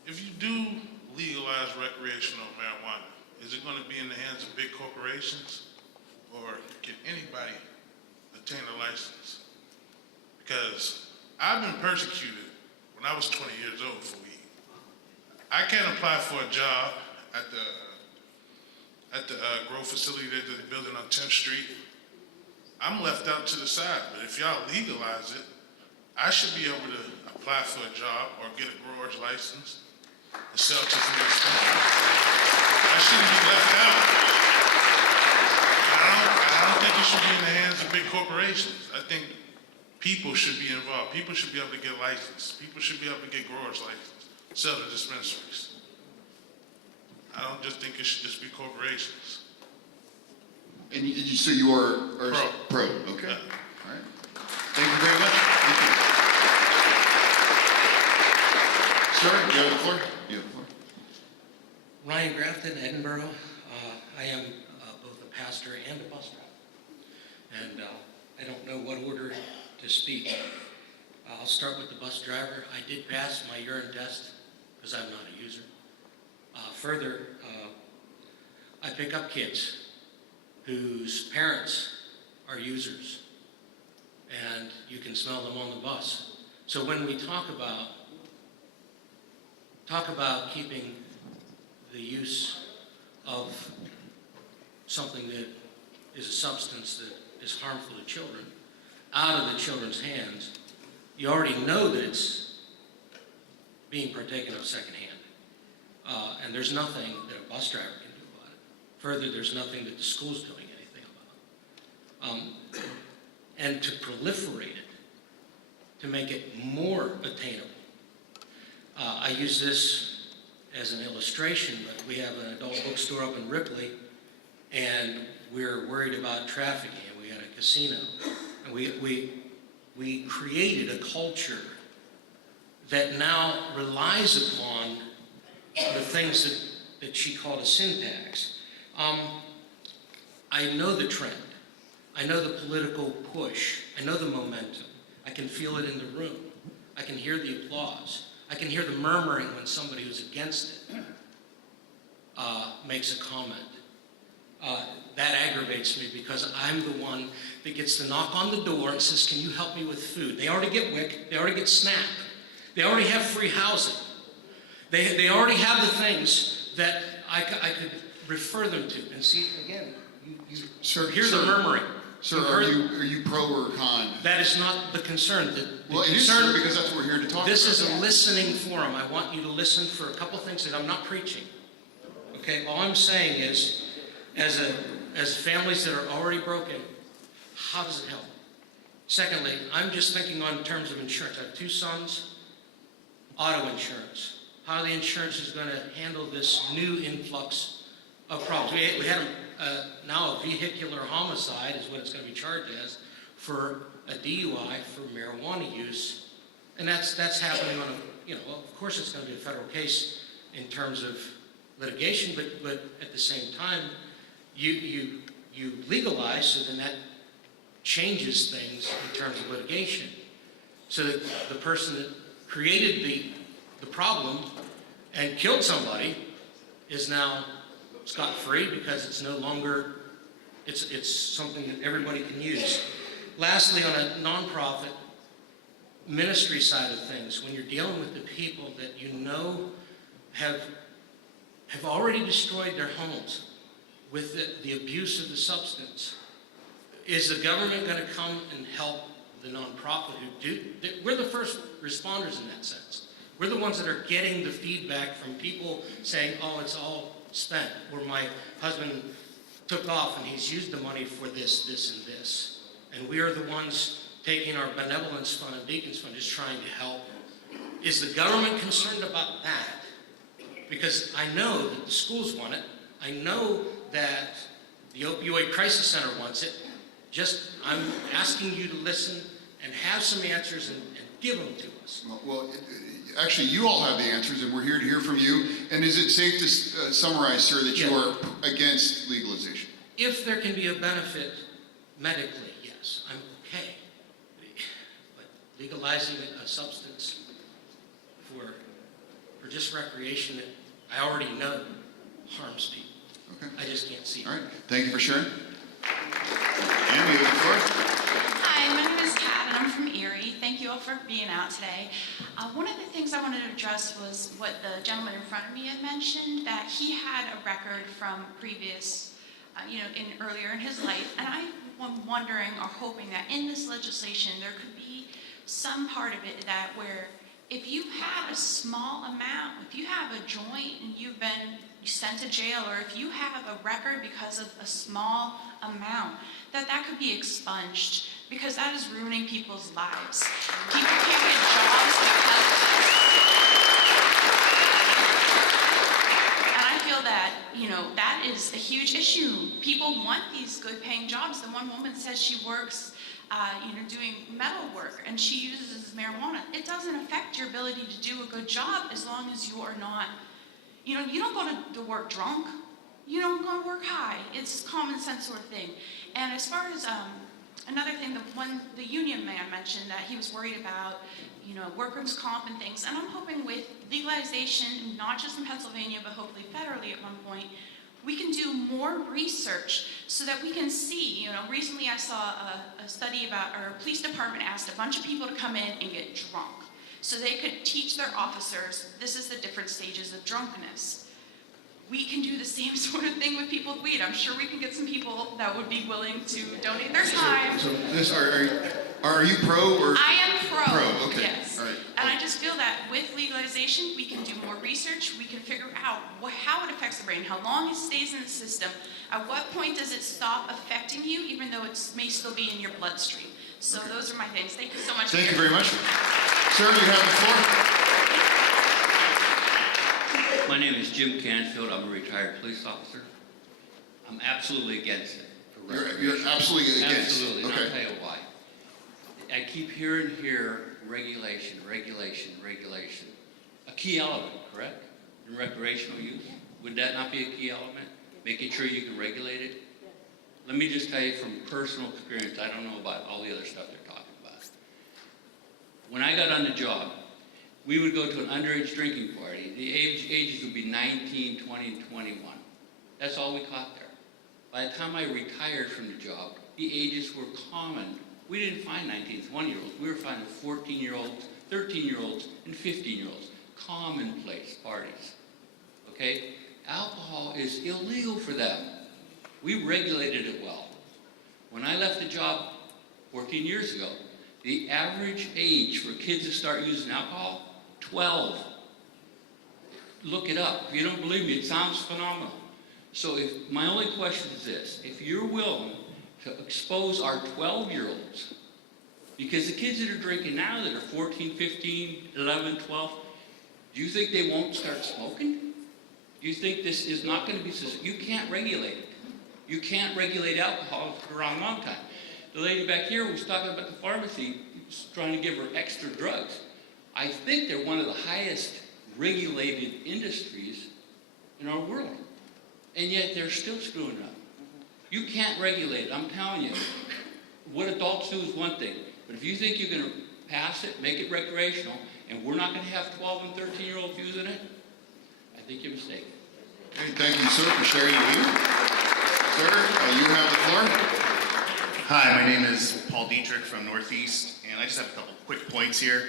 If you do legalize recreational marijuana, is it going to be in the hands of big corporations, or can anybody obtain a license? Because I've been persecuted when I was 20 years old for weed. I can't apply for a job at the grow facility that they're building on 10th Street. I'm left out to the side, but if y'all legalize it, I should be able to apply for a job or get a grower's license and sell to some dispensaries. I shouldn't be left out. I don't think it should be in the hands of big corporations. I think people should be involved. People should be able to get licensed. People should be able to get growers licensed, sell to dispensaries. I don't just think it should just be corporations. And so you are pro. Okay. Yeah. All right. Thank you very much. Thank you. Sir, you have the floor. You have the floor. Ryan Grafton, Edinburgh. I am both a pastor and a bus driver. And I don't know what order to speak. I'll start with the bus driver. I did pass my urine test because I'm not a user. Further, I pick up kids whose parents are users, and you can smell them on the bus. So when we talk about talk about keeping the use of something that is a substance that is harmful to children out of the children's hands. You already know that it's being partaken of secondhand. And there's nothing that a bus driver can do about it. Further, there's nothing that the school's doing anything about. And to proliferate it, to make it more attainable. I use this as an illustration, but we have an adult bookstore up in Ripley, and we're worried about trafficking, and we had a casino. And we created a culture that now relies upon the things that she called a sin tax. I know the trend. I know the political push. I know the momentum. I can feel it in the room. I can hear the applause. I can hear the murmuring when somebody who's against it makes a comment. That aggravates me because I'm the one that gets to knock on the door and says, can you help me with food? They already get WIC. They already get SNAP. They already have free housing. They already have the things that I could refer them to. And see, again, you hear the murmuring. Sir, are you pro or con? That is not the concern. Well, it is, sir, because that's what we're here to talk about. This is a listening forum. I want you to listen for a couple things that I'm not preaching. Okay, all I'm saying is, as families that are already broken, how does it help? Secondly, I'm just thinking on terms of insurance. I have 2 sons, auto insurance. How the insurance is going to handle this new influx of problems. We had now a vehicular homicide is what it's going to be charged as for a DUI for marijuana use, and that's happening on a, of course it's going to be a federal case in terms of litigation, but at the same time, you legalize, so then that changes things in terms of litigation, so that the person that created the problem and killed somebody is now scot-free because it's no longer, it's something that everybody can use. Lastly, on a nonprofit ministry side of things, when you're dealing with the people that you know have already destroyed their homes with the abuse of the substance, is the government going to come and help the nonprofit who do? We're the first responders in that sense. We're the ones that are getting the feedback from people saying, oh, it's all spent, where my husband took off and he's used the money for this, this, and this. And we are the ones taking our benevolence fund and deacons fund, just trying to help. Is the government concerned about that? Because I know that the schools want it. I know that the Opioid Crisis Center wants it. I'm asking you to listen and have some answers and give them to us. Well, actually, you all have the answers, and we're here to hear from you. And is it safe to summarize, sir, that you are against legalization? If there can be a benefit medically, yes, I'm okay. But legalizing a substance for just recreation that I already know harms people. Okay. I just can't see it. All right. Thank you for sharing. Amy, you have the floor. Hi, my name is Kat, and I'm from Erie. Thank you all for being out today. One of the things I wanted to address was what the gentleman in front of me had mentioned, that he had a record from previous, earlier in his life. And I am wondering or hoping that in this legislation there could be some part of it that where if you had a small amount, if you have a joint and you've been sent to jail, or if you have a record because of a small amount, that could be expunged, because that is ruining people's lives. People can't get jobs because of this. And I feel that, that is a huge issue. People want these good paying jobs. The one woman says she works doing metal work, and she uses marijuana. It doesn't affect your ability to do a good job as long as you are not, you don't go to work drunk. You don't go to work high. It's common sense sort of thing. And as far as another thing, the union man mentioned that he was worried about, workers' comp and things. And I'm hoping with legalization, not just in Pennsylvania, but hopefully federally at one point, we can do more research so that we can see, recently I saw a study about, or a police department asked a bunch of people to come in and get drunk. so they could teach their officers, this is the different stages of drunkenness. We can do the same sort of thing with people with weed. I'm sure we can get some people that would be willing to donate their time. So this, are you pro or? I am pro. Pro, okay. Yes. All right. And I just feel that with legalization, we can do more research. We can figure out how it affects the brain, how long it stays in the system, at what point does it stop affecting you, even though it may still be in your bloodstream. So those are my things. Thank you so much. Thank you very much. Sir, you have the floor. My name is Jim Canfield. I'm a retired police officer. I'm absolutely against it. You're absolutely against. Absolutely, and Okay. I'll tell you why. I keep hearing here regulation, regulation, regulation. A key element, correct? In recreational use? Would that not be a key element? Making sure you can regulate it? Let me just tell you from personal experience, I don't know about all the other stuff they're talking about. When I got on the job, we would go to an underage drinking party. The ages would be 19, 20, and 21. That's all we caught there. By the time I retired from the job, the ages were common. We didn't find 19, 20-year-olds. We were finding 14-year-olds, 13-year-olds, and 15-year-olds. Commonplace parties. Okay? Alcohol is illegal for them. We regulated it well. When I left the job 14 years ago, the average age for kids to start using alcohol, 12. Look it up. If you don't believe me, it sounds phenomenal. So my only question is this: if you're willing to expose our 12-year-olds, because the kids that are drinking now that are 14, 15, 11, 12, do you think they won't start smoking? Do you think this is not going to be, you can't regulate it. You can't regulate alcohol for a long time. The lady back here was talking about the pharmacy trying to give her extra drugs. I think they're one of the highest regulated industries in our world. And yet they're still screwing up. You can't regulate it, I'm telling you. What adults do is one thing. But if you think you're going to pass it, make it recreational, and we're not going to have 12 and 13-year-olds using it, I think you're mistaken. Okay, thank you, sir, for sharing your view. Sir, you have the floor. Hi, my name is Paul Dietrich from Northeast, and I just have a couple quick points here.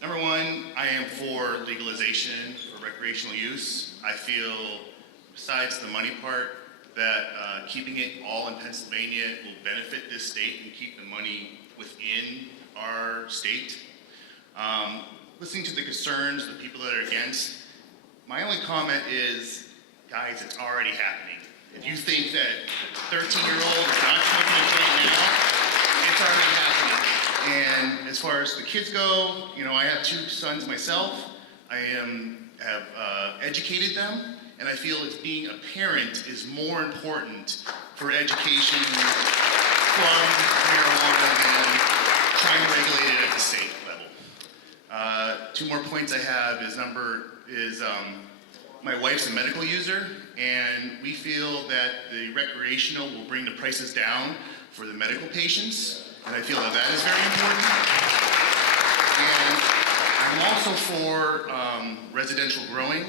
Number one, I am for legalization for recreational use. I feel, besides the money part, that keeping it all in Pennsylvania will benefit this state and keep the money within our state. Listening to the concerns, the people that are against, my only comment is, guys, it's already happening. If you think that 13-year-old is not smoking a joint now, it's already happening. And as far as the kids go, you know, I have 2 sons myself. I have educated them, and I feel as being a parent is more important for education from marijuana than trying to regulate it at the state level. 2 more points I have is my wife's a medical user, and we feel that the recreational will bring the prices down for the medical patients, and I feel that that is very important. And I'm also for residential growing,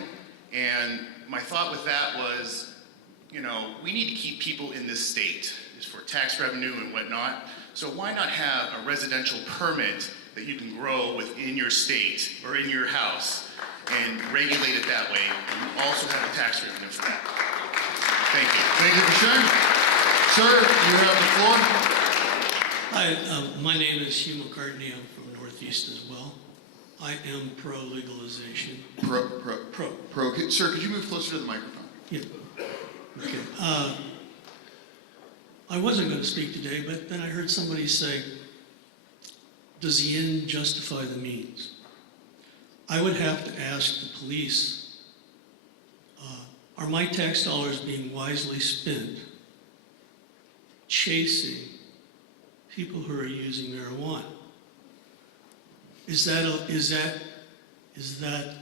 and my thought with that was, you know, we need to keep people in this state. It's for tax revenue and whatnot, so why not have a residential permit that you can grow within your state or in your house and regulate it that way, and also have a tax revenue for that. Thank you. Thank you for sharing. Sir, you have the floor. Hi, my name is Hugh McCartney. I'm from Northeast as well. I am pro-legalization. Pro. Sir, could you move closer to the microphone? Yeah. Okay. I wasn't going to speak today, but then I heard somebody say, does the end justify the means? I would have to ask the police, are my tax dollars being wisely spent chasing people who are using marijuana? Is that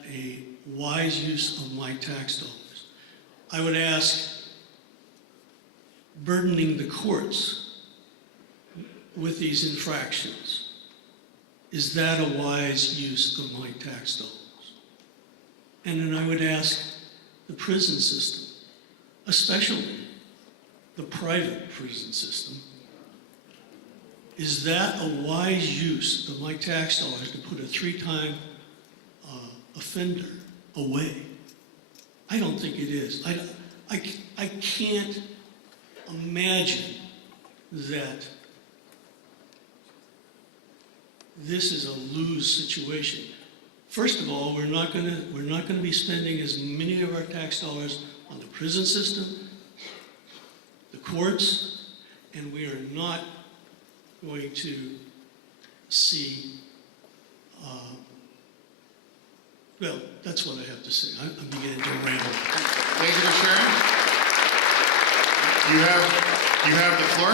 a wise use of my tax dollars? I would ask, burdening the courts with these infractions, is that a wise use of my tax dollars? And then I would ask the prison system, especially the private prison system, is that a wise use of my tax dollars to put a 3-time offender away? I don't think it is. I can't imagine that this is a lose situation. First of all, we're not going to be spending as many of our tax dollars on the prison system, the courts, and we are not going to see. Well, that's what I have to say. I'm beginning to ramble. Thank you for sharing. You have the floor.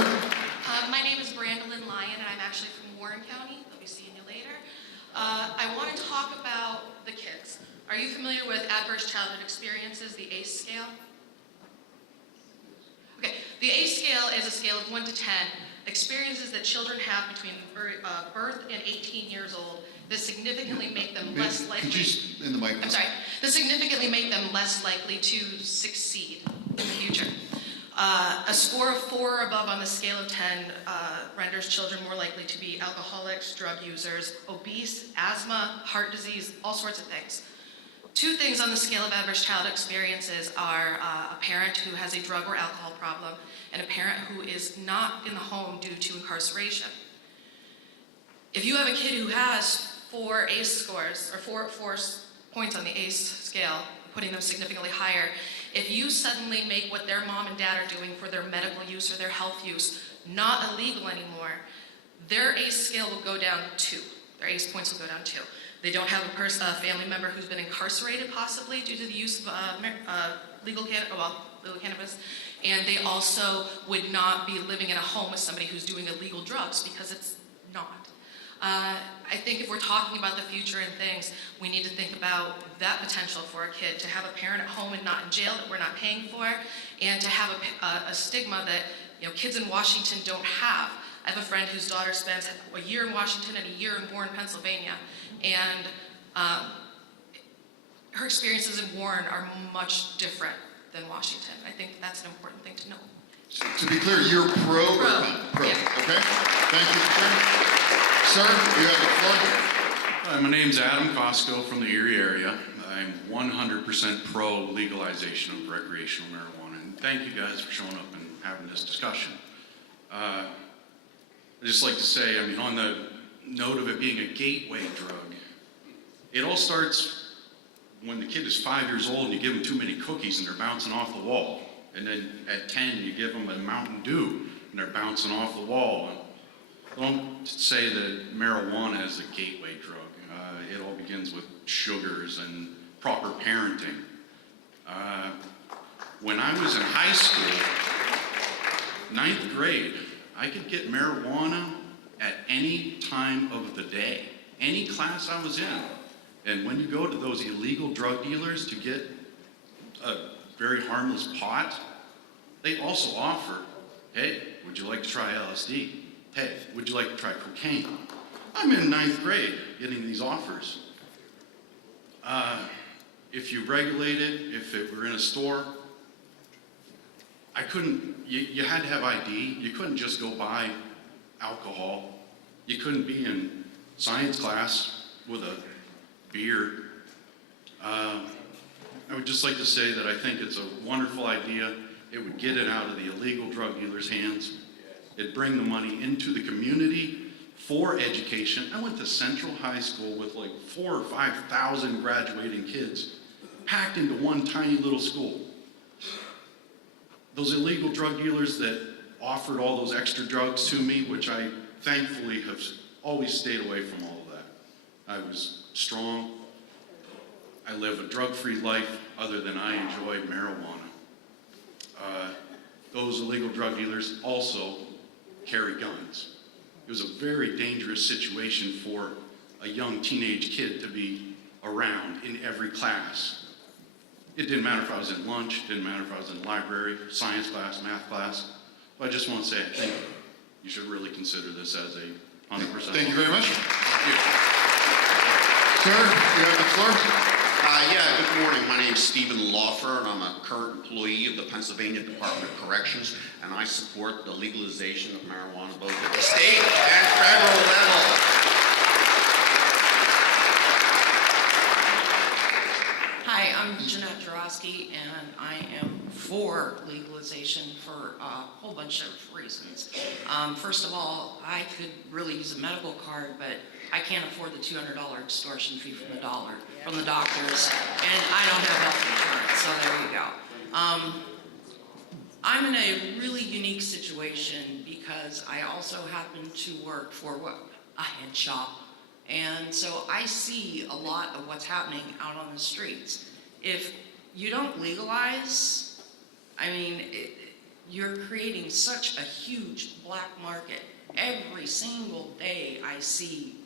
My name is Brandolyn Lyon, and I'm actually from Warren County. I'll be seeing you later. I want to talk about the kids. Are you familiar with adverse childhood experiences, the ACE scale? Okay, the ACE scale is a scale of 1 to 10, experiences that children have between birth and 18 years old that significantly make them less likely. Could you, in the microphone? I'm sorry. That significantly make them less likely to succeed in the future. A score of 4 or above on the scale of 10 renders children more likely to be alcoholics, drug users, obese, asthma, heart disease, all sorts of things. 2 things on the scale of adverse childhood experiences are a parent who has a drug or alcohol problem and a parent who is not in the home due to incarceration. If you have a kid who has 4 ACE scores, or 4 points on the ACE scale, putting them significantly higher, if you suddenly make what their mom and dad are doing for their medical use or their health use not illegal anymore, their ACE scale will go down 2. Their ACE points will go down 2. They don't have a family member who's been incarcerated possibly due to the use of legal cannabis, and they also would not be living in a home with somebody who's doing illegal drugs, because it's not. I think if we're talking about the future and things, we need to think about that potential for a kid, to have a parent at home and not in jail that we're not paying for, and to have a stigma that kids in Washington don't have. I have a friend whose daughter spends a year in Washington and a year in Warren, Pennsylvania, and her experiences in Warren are much different than Washington. I think that's an important thing to know. To be clear, you're pro. Pro. Yeah. Okay. Thank you for sharing. Sir, you have the floor. Hi, my name's Adam Costco from the Erie area. I'm 100% pro legalization of recreational marijuana. And thank you guys for showing up and having this discussion. I'd just like to say, on the note of it being a gateway drug, it all starts when the kid is 5 years old and you give them too many cookies and they're bouncing off the wall. And then at 10, you give them a Mountain Dew and they're bouncing off the wall. Don't say that marijuana is a gateway drug. It all begins with sugars and proper parenting. When I was in high school, 9th grade, I could get marijuana at any time of the day, any class I was in. And when you go to those illegal drug dealers to get a very harmless pot, they also offer, hey, would you like to try LSD? Hey, would you like to try cocaine? I'm in 9th grade getting these offers. If you regulate it, if it were in a store, I couldn't, you had to have ID. You couldn't just go buy alcohol. You couldn't be in science class with a beer. I would just like to say that I think it's a wonderful idea. It would get it out of the illegal drug dealers' hands. It'd bring the money into the community for education. I went to Central High School with like 4,000 or 5,000 graduating kids, packed into one tiny little school. Those illegal drug dealers that offered all those extra drugs to me, which I thankfully have always stayed away from all of that. I was strong. I live a drug-free life other than I enjoyed marijuana. Those illegal drug dealers also carry guns. It was a very dangerous situation for a young teenage kid to be around in every class. It didn't matter if I was in lunch, it didn't matter if I was in the library, science class, math class. But I just want to say, I think you should really consider this as a 100%. Thank you very much. Thank you. Sir, you have the floor. Yeah, Good morning. My name is Stephen Laufer, and I'm a current employee of the Pennsylvania Department of Corrections, and I support the legalization of marijuana both at the state and federal level. Hi, I'm Jeanette Jarosky, and I am for legalization for a whole bunch of reasons. First of all, I could really use a medical card, but I can't afford the $200 extortion fee from the doctors, and I don't have health insurance, so there you go. I'm in a really unique situation because I also happen to work for a head shop. And so I see a lot of what's happening out on the streets. If you don't legalize, I mean, you're creating such a huge black market. Every single day I see,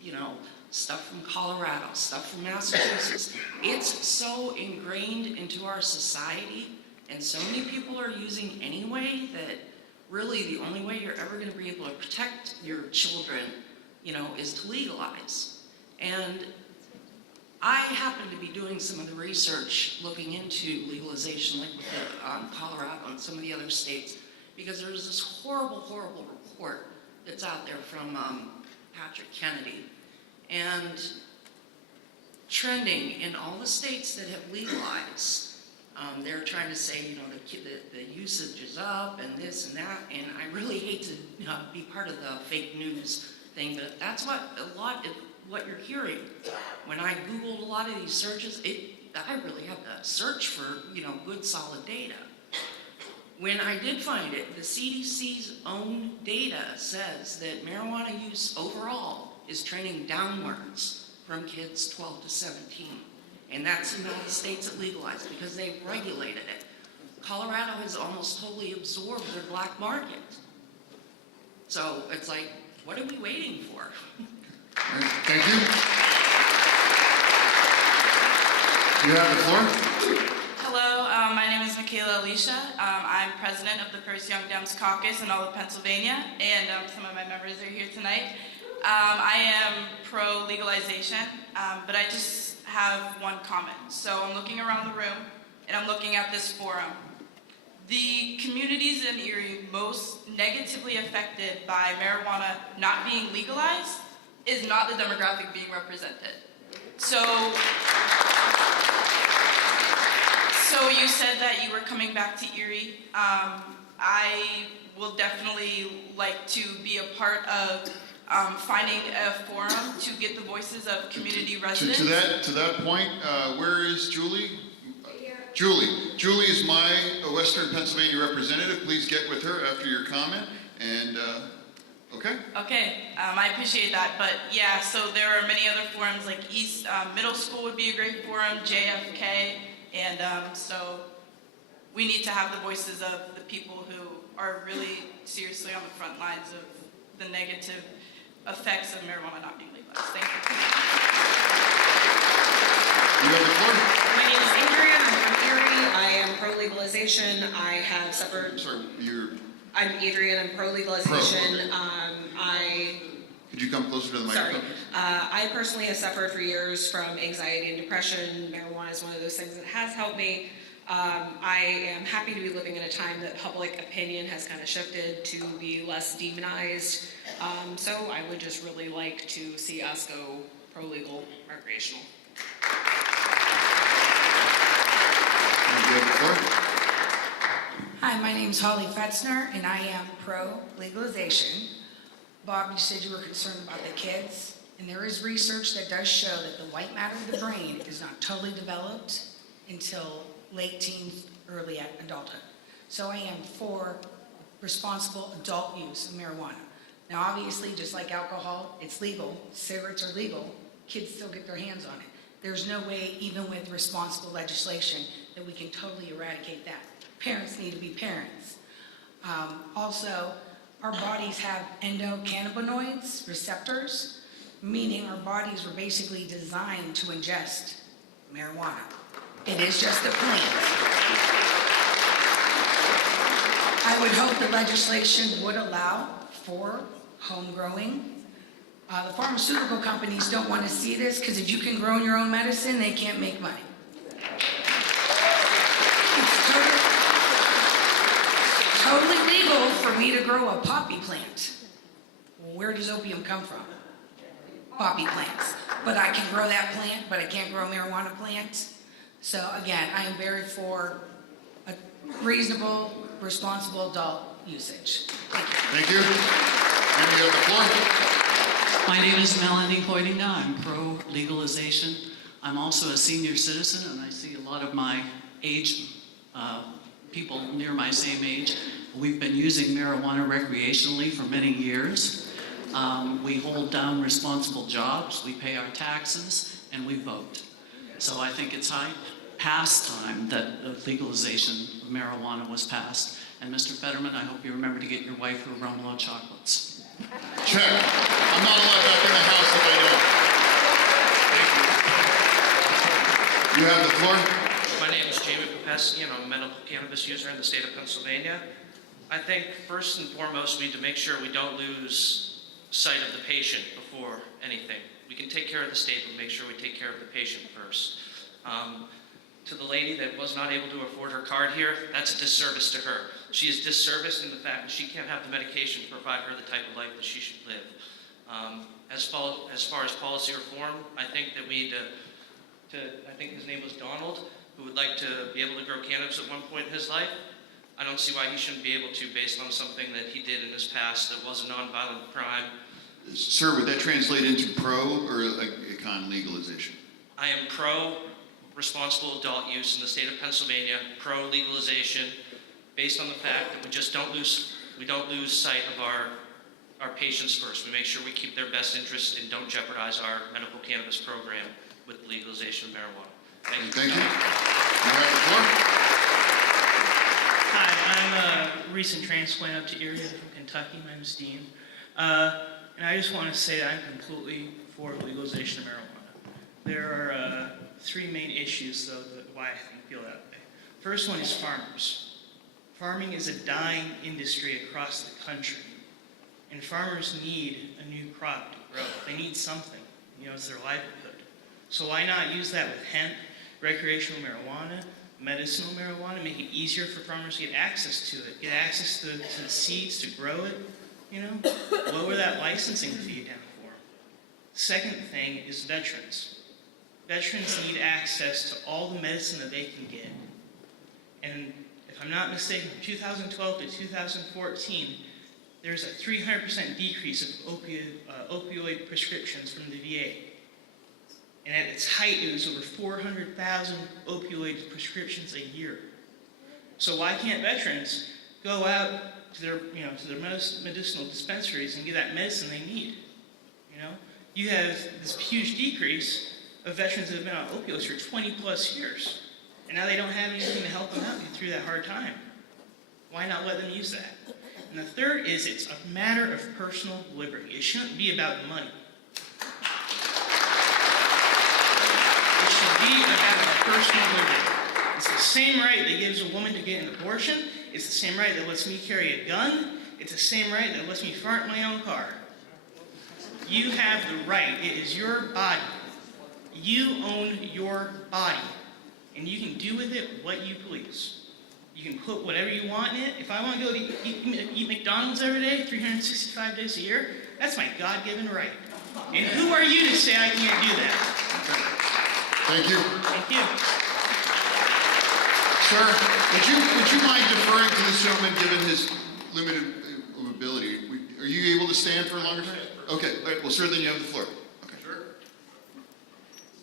stuff from Colorado, stuff from Massachusetts. It's so ingrained into our society, and so many people are using anyway that really the only way you're ever going to be able to protect your children, is to legalize. And I happen to be doing some of the research looking into legalization, like with the, Colorado and some of the other states, because there's this horrible, horrible report that's out there from Patrick Kennedy. And trending in all the states that have legalized, they're trying to say, the usage is up and this and that, and I really hate to be part of the fake news thing, but that's what a lot of what you're hearing. When I Googled a lot of these searches, I really had to search for, good solid data. When I did find it, the CDC's own data says that marijuana use overall is trending downwards from kids 12 to 17. And that's in all the states that legalized because they've regulated it. Colorado has almost totally absorbed their black market. So it's like, what are we waiting for? Thank you. You have the floor. Hello, my name is Michaela Alicia. I'm president of the First Young Dems Caucus in all of Pennsylvania, and some of my members are here tonight. I am pro-legalization, but I just have one comment. So I'm looking around the room, and I'm looking at this forum. The communities in Erie most negatively affected by marijuana not being legalized is not the demographic being represented. So you said that you were coming back to Erie. I will definitely like to be a part of finding a forum to get the voices of community residents. To that point, where is Julie? Julie is my Western Pennsylvania representative. Please get with her after your comment. And okay. Okay, I appreciate that. But yeah, so there are many other forums like East Middle School would be a great forum, JFK, and so we need to have the voices of the people who are really seriously on the front lines of the negative effects of marijuana not being legalized. Thank you. My name is Adrian. I'm from Erie. I am pro-legalization. I have suffered. I'm Adrian. I'm pro-legalization. Could you come closer to the microphone? I personally have suffered for years from anxiety and depression. Marijuana is one of those things that has helped me. I am happy to be living in a time that public opinion has kind of shifted to be less demonized. So I would just really like to see us go pro-legal recreational. Hi, my name is Holly Fetzner, and I am pro-legalization. Bob, you said you were concerned about the kids, and there is research that does show that the white matter of the brain is not totally developed until late teens, early adulthood. So I am for responsible adult use of marijuana. Now, obviously, just like alcohol, it's legal, cigarettes are legal, kids still get their hands on it. There's no way, even with responsible legislation, that we can totally eradicate that. Parents need to be parents. Also, our bodies have endocannabinoids, receptors, meaning our bodies were basically designed to ingest marijuana. It is just a plant. I would hope the legislation would allow for home growing. The pharmaceutical companies don't want to see this because if you can grow your own medicine, they can't make money. me to grow a poppy plant. Where does opium come from? Poppy plants. But I can grow that plant, but I can't grow marijuana plants. So again, I am very for a reasonable, responsible adult usage. Thank you. Thank you. Maybe you have the floor. My name is Melanie Hoytinga. I'm pro-legalization. I'm also a senior citizen, and I see a lot of my age, people near my same age. We've been using marijuana recreationally for many years. We hold down responsible jobs, we pay our taxes, and we vote. So I think it's past time that the legalization of marijuana was passed. And Mr. Fetterman, I hope you remember to get your wife her Rumlow chocolates. Check. I'm not allowed back in the house if I don't. Thank you. You have the floor. My name is Jamie Popesky, and I'm a medical cannabis user in the state of Pennsylvania. I think first and foremost, we need to make sure we don't lose sight of the patient before anything. We can take care of the state, but make sure we take care of the patient first. To the lady that was not able to afford her card here, that's a disservice to her. She is disserviced in the fact that she can't have the medication to provide her the type of life that she should live. As far as policy reform, I think that we need I think his name was Donald, who would like to be able to grow cannabis at one point in his life. I don't see why he shouldn't be able to based on something that he did in his past that was a nonviolent crime. Sir, would that translate into pro or con legalization? I am pro responsible adult use in the state of Pennsylvania, pro legalization, based on the fact that we just don't lose sight of our patients first. We make sure we keep their best interests and don't jeopardize our medical cannabis program with legalization of marijuana. Thank you. Thank you. You have the floor. Hi, I'm a recent transplant up to Erie from Kentucky. My name is Dean. And I just want to say that I'm completely for legalization of marijuana. There are three main issues, though, why I feel that way. First one is farmers. Farming is a dying industry across the country. And farmers need a new crop to grow. They need something. It's their livelihood. So why not use that with hemp, recreational marijuana, medicinal marijuana, make it easier for farmers to get access to it, get access to the seeds to grow it, lower that licensing fee down for them. Second thing is veterans. Veterans need access to all the medicine that they can get. And if I'm not mistaken, from 2012 to 2014, there's a 300% decrease of opioid prescriptions from the VA. And at its height, it was over 400,000 opioid prescriptions a year. So why can't veterans go out to their medicinal dispensaries and get that medicine they need? You have this huge decrease of veterans that have been on opioids for 20 plus years. And now they don't have anything to help them out through that hard time. Why not let them use that? And the third is it's a matter of personal liberty. It shouldn't be about money. It should be about personal liberty. It's the same right that gives a woman to get an abortion. It's the same right that lets me carry a gun. It's the same right that lets me fart in my own car. You have the right. It is your body. You own your body. And you can do with it what you please. You can put whatever you want in it. If I want to go to eat McDonald's every day, 365 days a year, that's my God-given right. And who are you to say I can't do that? Thank you. Thank you. Sir, would you mind deferring to this gentleman given his limited ability? Are you able to stand for a longer time? Okay. All right. Well, sir, then you have the floor. Okay. Sure.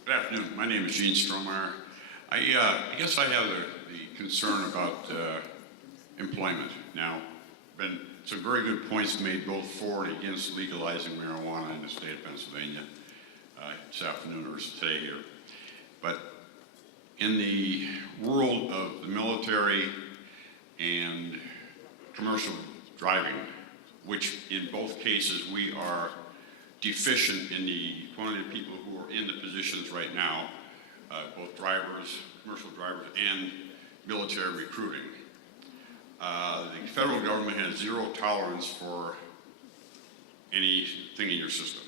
Good afternoon. My name is Gene Stromeyer. I guess I have the concern about employment. Now, been some very good points made both for and against legalizing marijuana in the state of Pennsylvania this afternoon or today here. But in the world of the military and commercial driving, which in both cases we are deficient in the quantity of people who are in the positions right now, both drivers, commercial drivers, and military recruiting. The federal government has zero tolerance for anything in your system.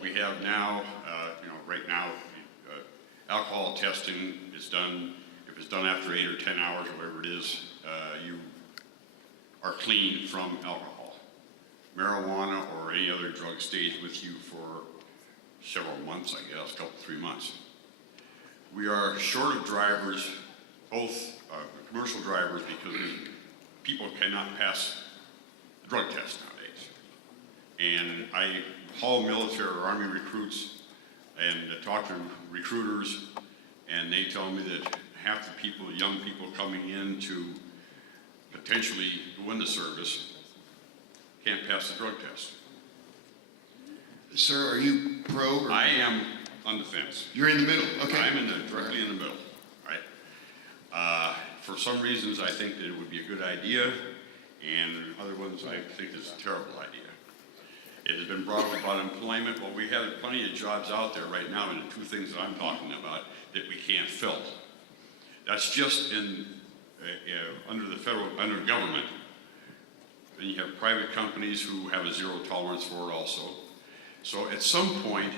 We have now, right now, alcohol testing is done. If it's done after 8 or 10 hours, or whatever it is, you are clean from alcohol. Marijuana or any other drug stays with you for several months, I guess, a couple, 3 months. We are short of drivers, both commercial drivers, because people cannot pass the drug test nowadays. And I haul military or Army recruits and talk to recruiters, and they tell me that half the people, young people coming in to potentially go into service, can't pass the drug test. Sir, are you pro? Or I am on the fence. You're in the middle. Okay. I'm directly in the middle, right? For some reasons, I think that it would be a good idea, and other ones I think it's a terrible idea. It has been brought up about employment. Well, we have plenty of jobs out there right now, and the two things that I'm talking about that we can't fill. That's just in under government. Then you have private companies who have a zero tolerance for it also. So at some point,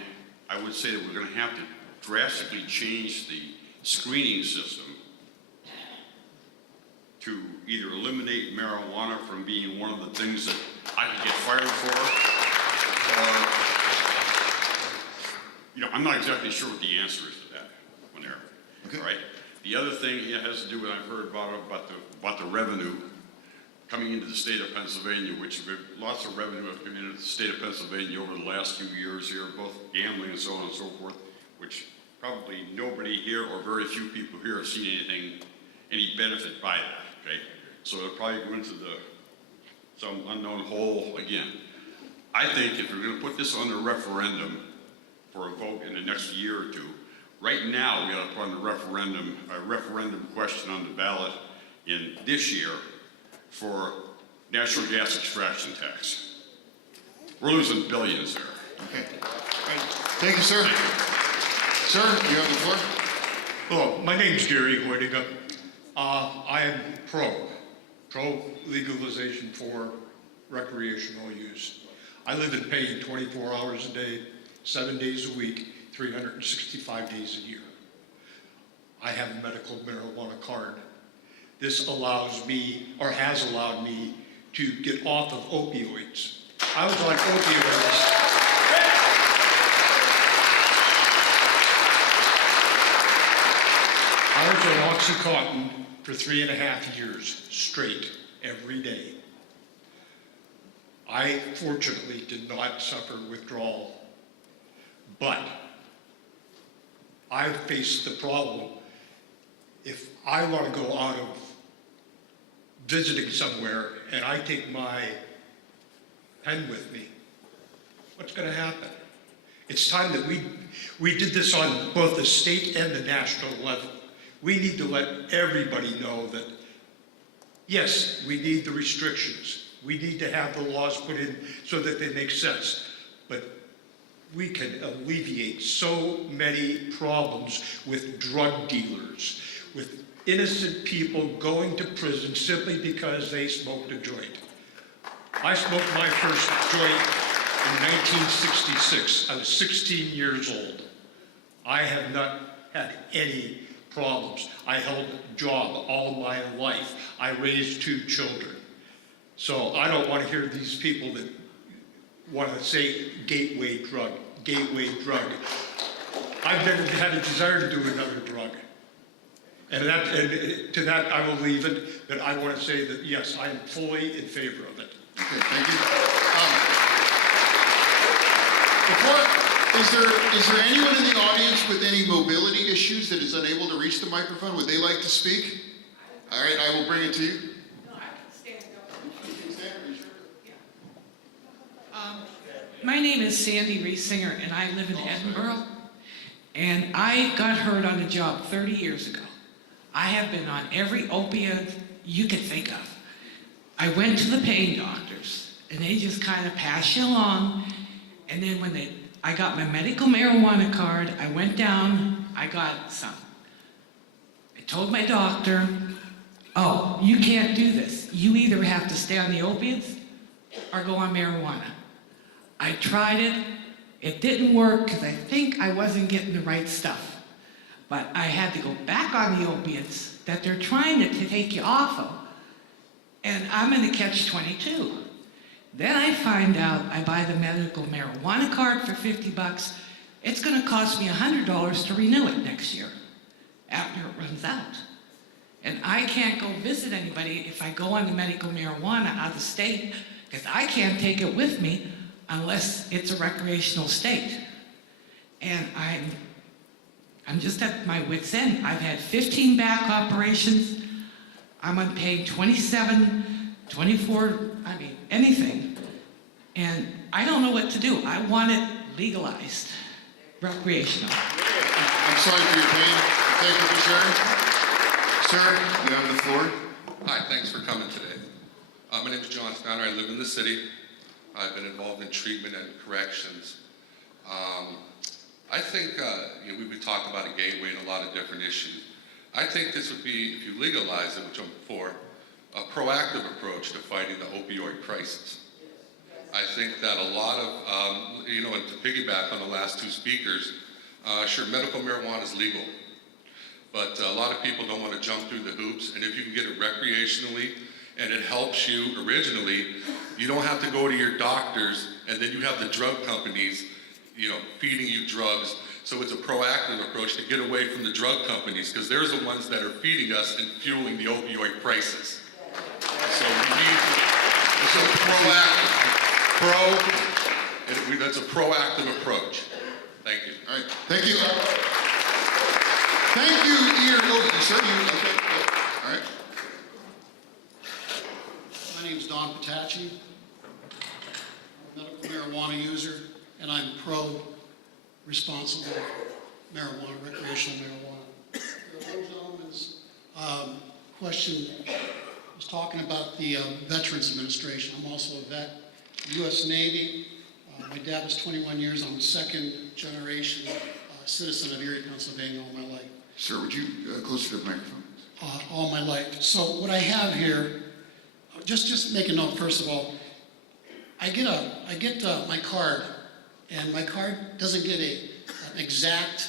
I would say that we're going to have to drastically change the screening system to either eliminate marijuana from being one of the things that I could get fired for, or, I'm not exactly sure what the answer is to that one there. Okay. Right? The other thing it has to do with, I've heard about the revenue coming into the state of Pennsylvania, which lots of revenue have come into the state of Pennsylvania over the last few years here, both gambling and so on and so forth, which probably nobody here or very few people here have seen any benefit by that, okay? So it'll probably go into some unknown hole again. I think if we're gonna put this on the referendum for a vote in the next year or two, right now we ought to put on the a referendum question on the ballot in this year for natural gas extraction tax. We're losing billions there. Okay. Right. Thank you, sir. Thank you. Sir, you have the floor. Hello, my name's Gary Hoydiga. I am pro legalization for recreational use. I live in Payne 24 hours a day, 7 days a week, 365 days a year. I have a medical marijuana card. This allows me, or has allowed me, to get off of opioids. I was on opioids. I was on Oxycontin for 3.5 years straight, every day. I fortunately did not suffer withdrawal, but I faced the problem. If I want to go out of visiting somewhere and I take my pen with me, what's going to happen? It's time that we did this on both the state and the national level. We need to let everybody know that, yes, we need the restrictions. We need to have the laws put in so that they make sense. But we can alleviate so many problems with drug dealers, with innocent people going to prison simply because they smoked a joint. I smoked my first joint in 1966. I was 16 years old. I have not had any problems. I held a job all my life. I raised 2 children. So I don't want to hear these people that want to say gateway drug. I've never had a desire to do another drug. And to that I will leave it, that I want to say that yes, I am fully in favor of it. Okay, thank you. Is there anyone in the audience with any mobility issues that is unable to reach the microphone? Would they like to speak? All right, I will bring it to you. My name is Sandy Reesinger, and I live in Edinburgh. And I got hurt on a job 30 years ago. I have been on every opiate you could think of. I went to the pain doctors, and they just kind of pass you along. And then when I got my medical marijuana card, I went down, I got some. I told my doctor, oh, you can't do this. You either have to stay on the opiates or go on marijuana. I tried it. It didn't work because I think I wasn't getting the right stuff. But I had to go back on the opiates that they're trying to take you off of. And I'm in a catch-22. Then I find out I buy the medical marijuana card for $50. It's gonna cost me $100 to renew it next year, after it runs out. And I can't go visit anybody if I go on the medical marijuana out of state, because I can't take it with me unless it's a recreational state. And I'm just at my wit's end. I've had 15 back operations. I'm on paying 27, 24, I mean, anything. And I don't know what to do. I want it legalized, recreational. I'm sorry for your pain. Thank you for sharing. Sir, you have the floor. Hi, thanks for coming today. My name is John Spanner. I live in the city. I've been involved in treatment and corrections. I think we've been talking about a gateway and a lot of different issues. I think this would be, if you legalize it, which I'm for, a proactive approach to fighting the opioid crisis. I think that a lot of, and to piggyback on the last two speakers, sure, medical marijuana is legal, but a lot of people don't want to jump through the hoops, and if you can get it recreationally, and it helps you originally, you don't have to go to your doctors, and then you have the drug companies, feeding you drugs. So it's a proactive approach to get away from the drug companies, because they're the ones that are feeding us and fueling the opioid crisis. So we need to, that's a proactive approach. Thank you. All right, thank you. Thank you, Erie. Oh, sir, okay. All right. My name is Don Patacci. I'm a medical marijuana user, and I'm pro-responsible marijuana, recreational marijuana. The gentleman's question was talking about the Veterans Administration. I'm also a vet, U.S. Navy. My dad was 21 years. I'm a second generation citizen of Erie, Pennsylvania all my life. Sir, would you closer to the microphone? All my life. So what I have here, just make a note first of all. I get my card, and my card doesn't get an exact.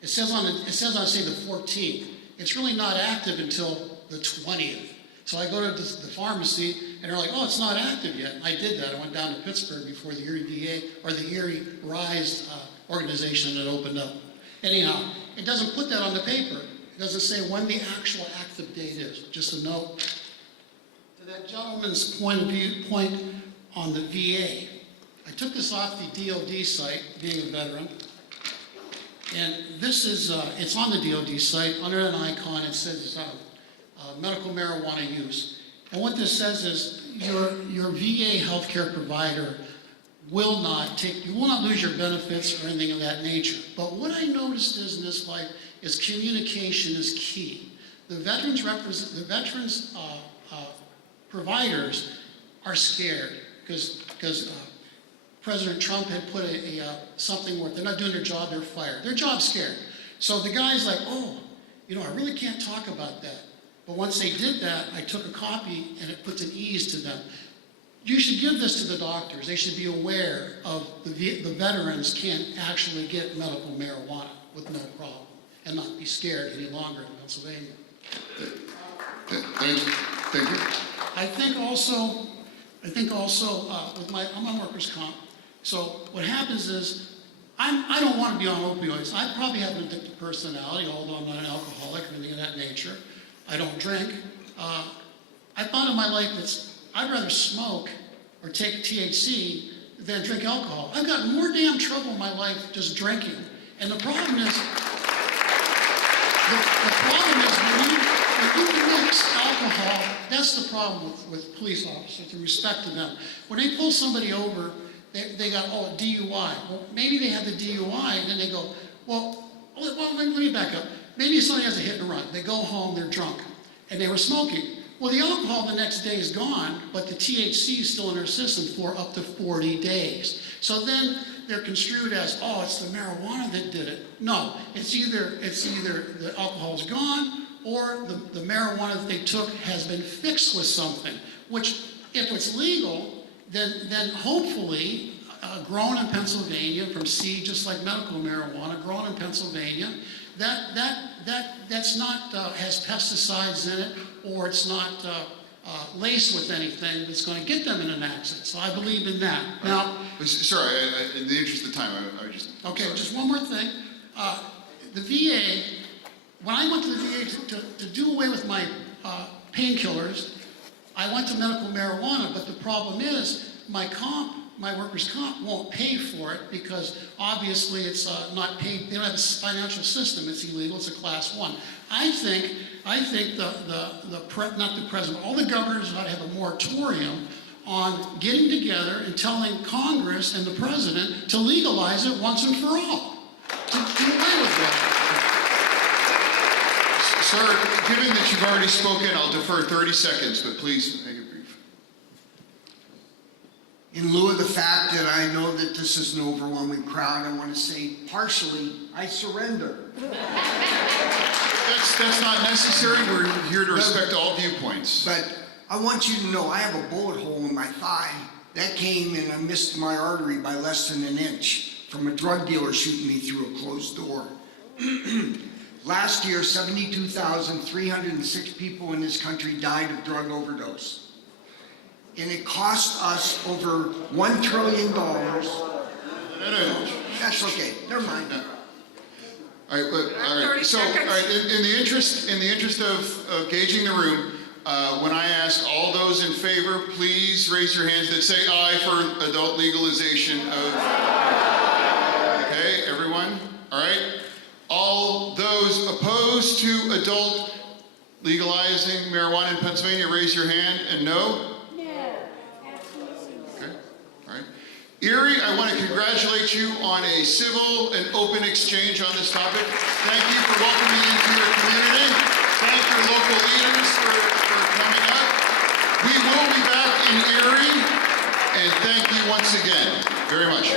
It says on say the 14th. It's really not active until the 20th. So I go to the pharmacy, and they're like, "Oh, it's not active yet." And I did that. I went down to Pittsburgh before the Erie VA or the Erie Rise organization that opened up. Anyhow, it doesn't put that on the paper. It doesn't say when the actual active date is. Just a note. To that gentleman's point on the VA, I took this off the DOD site, being a veteran, and this is, it's on the DOD site. Under an icon, it says medical marijuana use. And what this says is your VA healthcare provider will not lose your benefits or anything of that nature. But what I noticed is in this life is communication is key. The veterans providers are scared because President Trump had put something where they're not doing their job, they're fired. Their job's scared. So the guy's like, "Oh, I really can't talk about that." But once they did that, I took a copy and it puts an ease to them. You should give this to the doctors. They should be aware of the veterans can actually get medical marijuana with no problem and not be scared any longer in Pennsylvania. Thank you. I think also with I'm on workers' comp. So what happens is I don't want to be on opioids. I probably have an addictive personality, although I'm not an alcoholic or anything of that nature. I don't drink. I found in my life that I'd rather smoke or take THC than drink alcohol. I've got more damn trouble in my life just drinking. And the problem is when you mix alcohol, that's the problem with police officers, in respect to them. When they pull somebody over, they got, a DUI. Well, maybe they had the DUI, and then they go, let me back up. Maybe somebody has a hit and run. They go home, they're drunk, and they were smoking. Well, the alcohol the next day is gone, but the THC is still in their system for up to 40 days. So then they're construed as, it's the marijuana that did it. No, it's either the alcohol's gone or the marijuana that they took has been fixed with something, which if it's legal, then hopefully grown in Pennsylvania from seed, just like medical marijuana, grown in Pennsylvania, that's not has pesticides in it, or it's not laced with anything that's going to get them in an accident. So I believe in that. Now, Sorry, in the interest of time, I just... okay, just one more thing. The VA, when I went to the VA to do away with my painkillers, I went to medical marijuana, but the problem is my workers' comp won't pay for it because obviously it's not paid, they don't have a financial system, it's illegal, it's a class 1. I think not the president, all the governors ought to have a moratorium on getting together and telling Congress and the president to legalize it once and for all. To do away with that. Sir, given that you've already spoken, I'll defer 30 seconds, but please make it brief. In lieu of the fact that I know that this is an overwhelming crowd, I want to say partially, I surrender. That's not necessary. We're here to respect all viewpoints. But I want you to know I have a bullet hole in my thigh. That came and I missed my artery by less than an inch from a drug dealer shooting me through a closed door. Last year, 72,306 people in this country died of drug overdose. And it cost us over $1 trillion. No. That's okay, never mind. No. All right, so, all right, in the interest of gauging the room, when I ask all those in favor, please raise your hands that say aye for adult legalization of... Okay, everyone? All right. All those opposed to adult legalizing marijuana in Pennsylvania, raise your hand and no? No. Okay, all right. Erie, I want to congratulate you on a civil and open exchange on this topic. Thank you for welcoming me into your community. Thank your local leaders for coming up. We will be back in Erie, and thank you once again very much.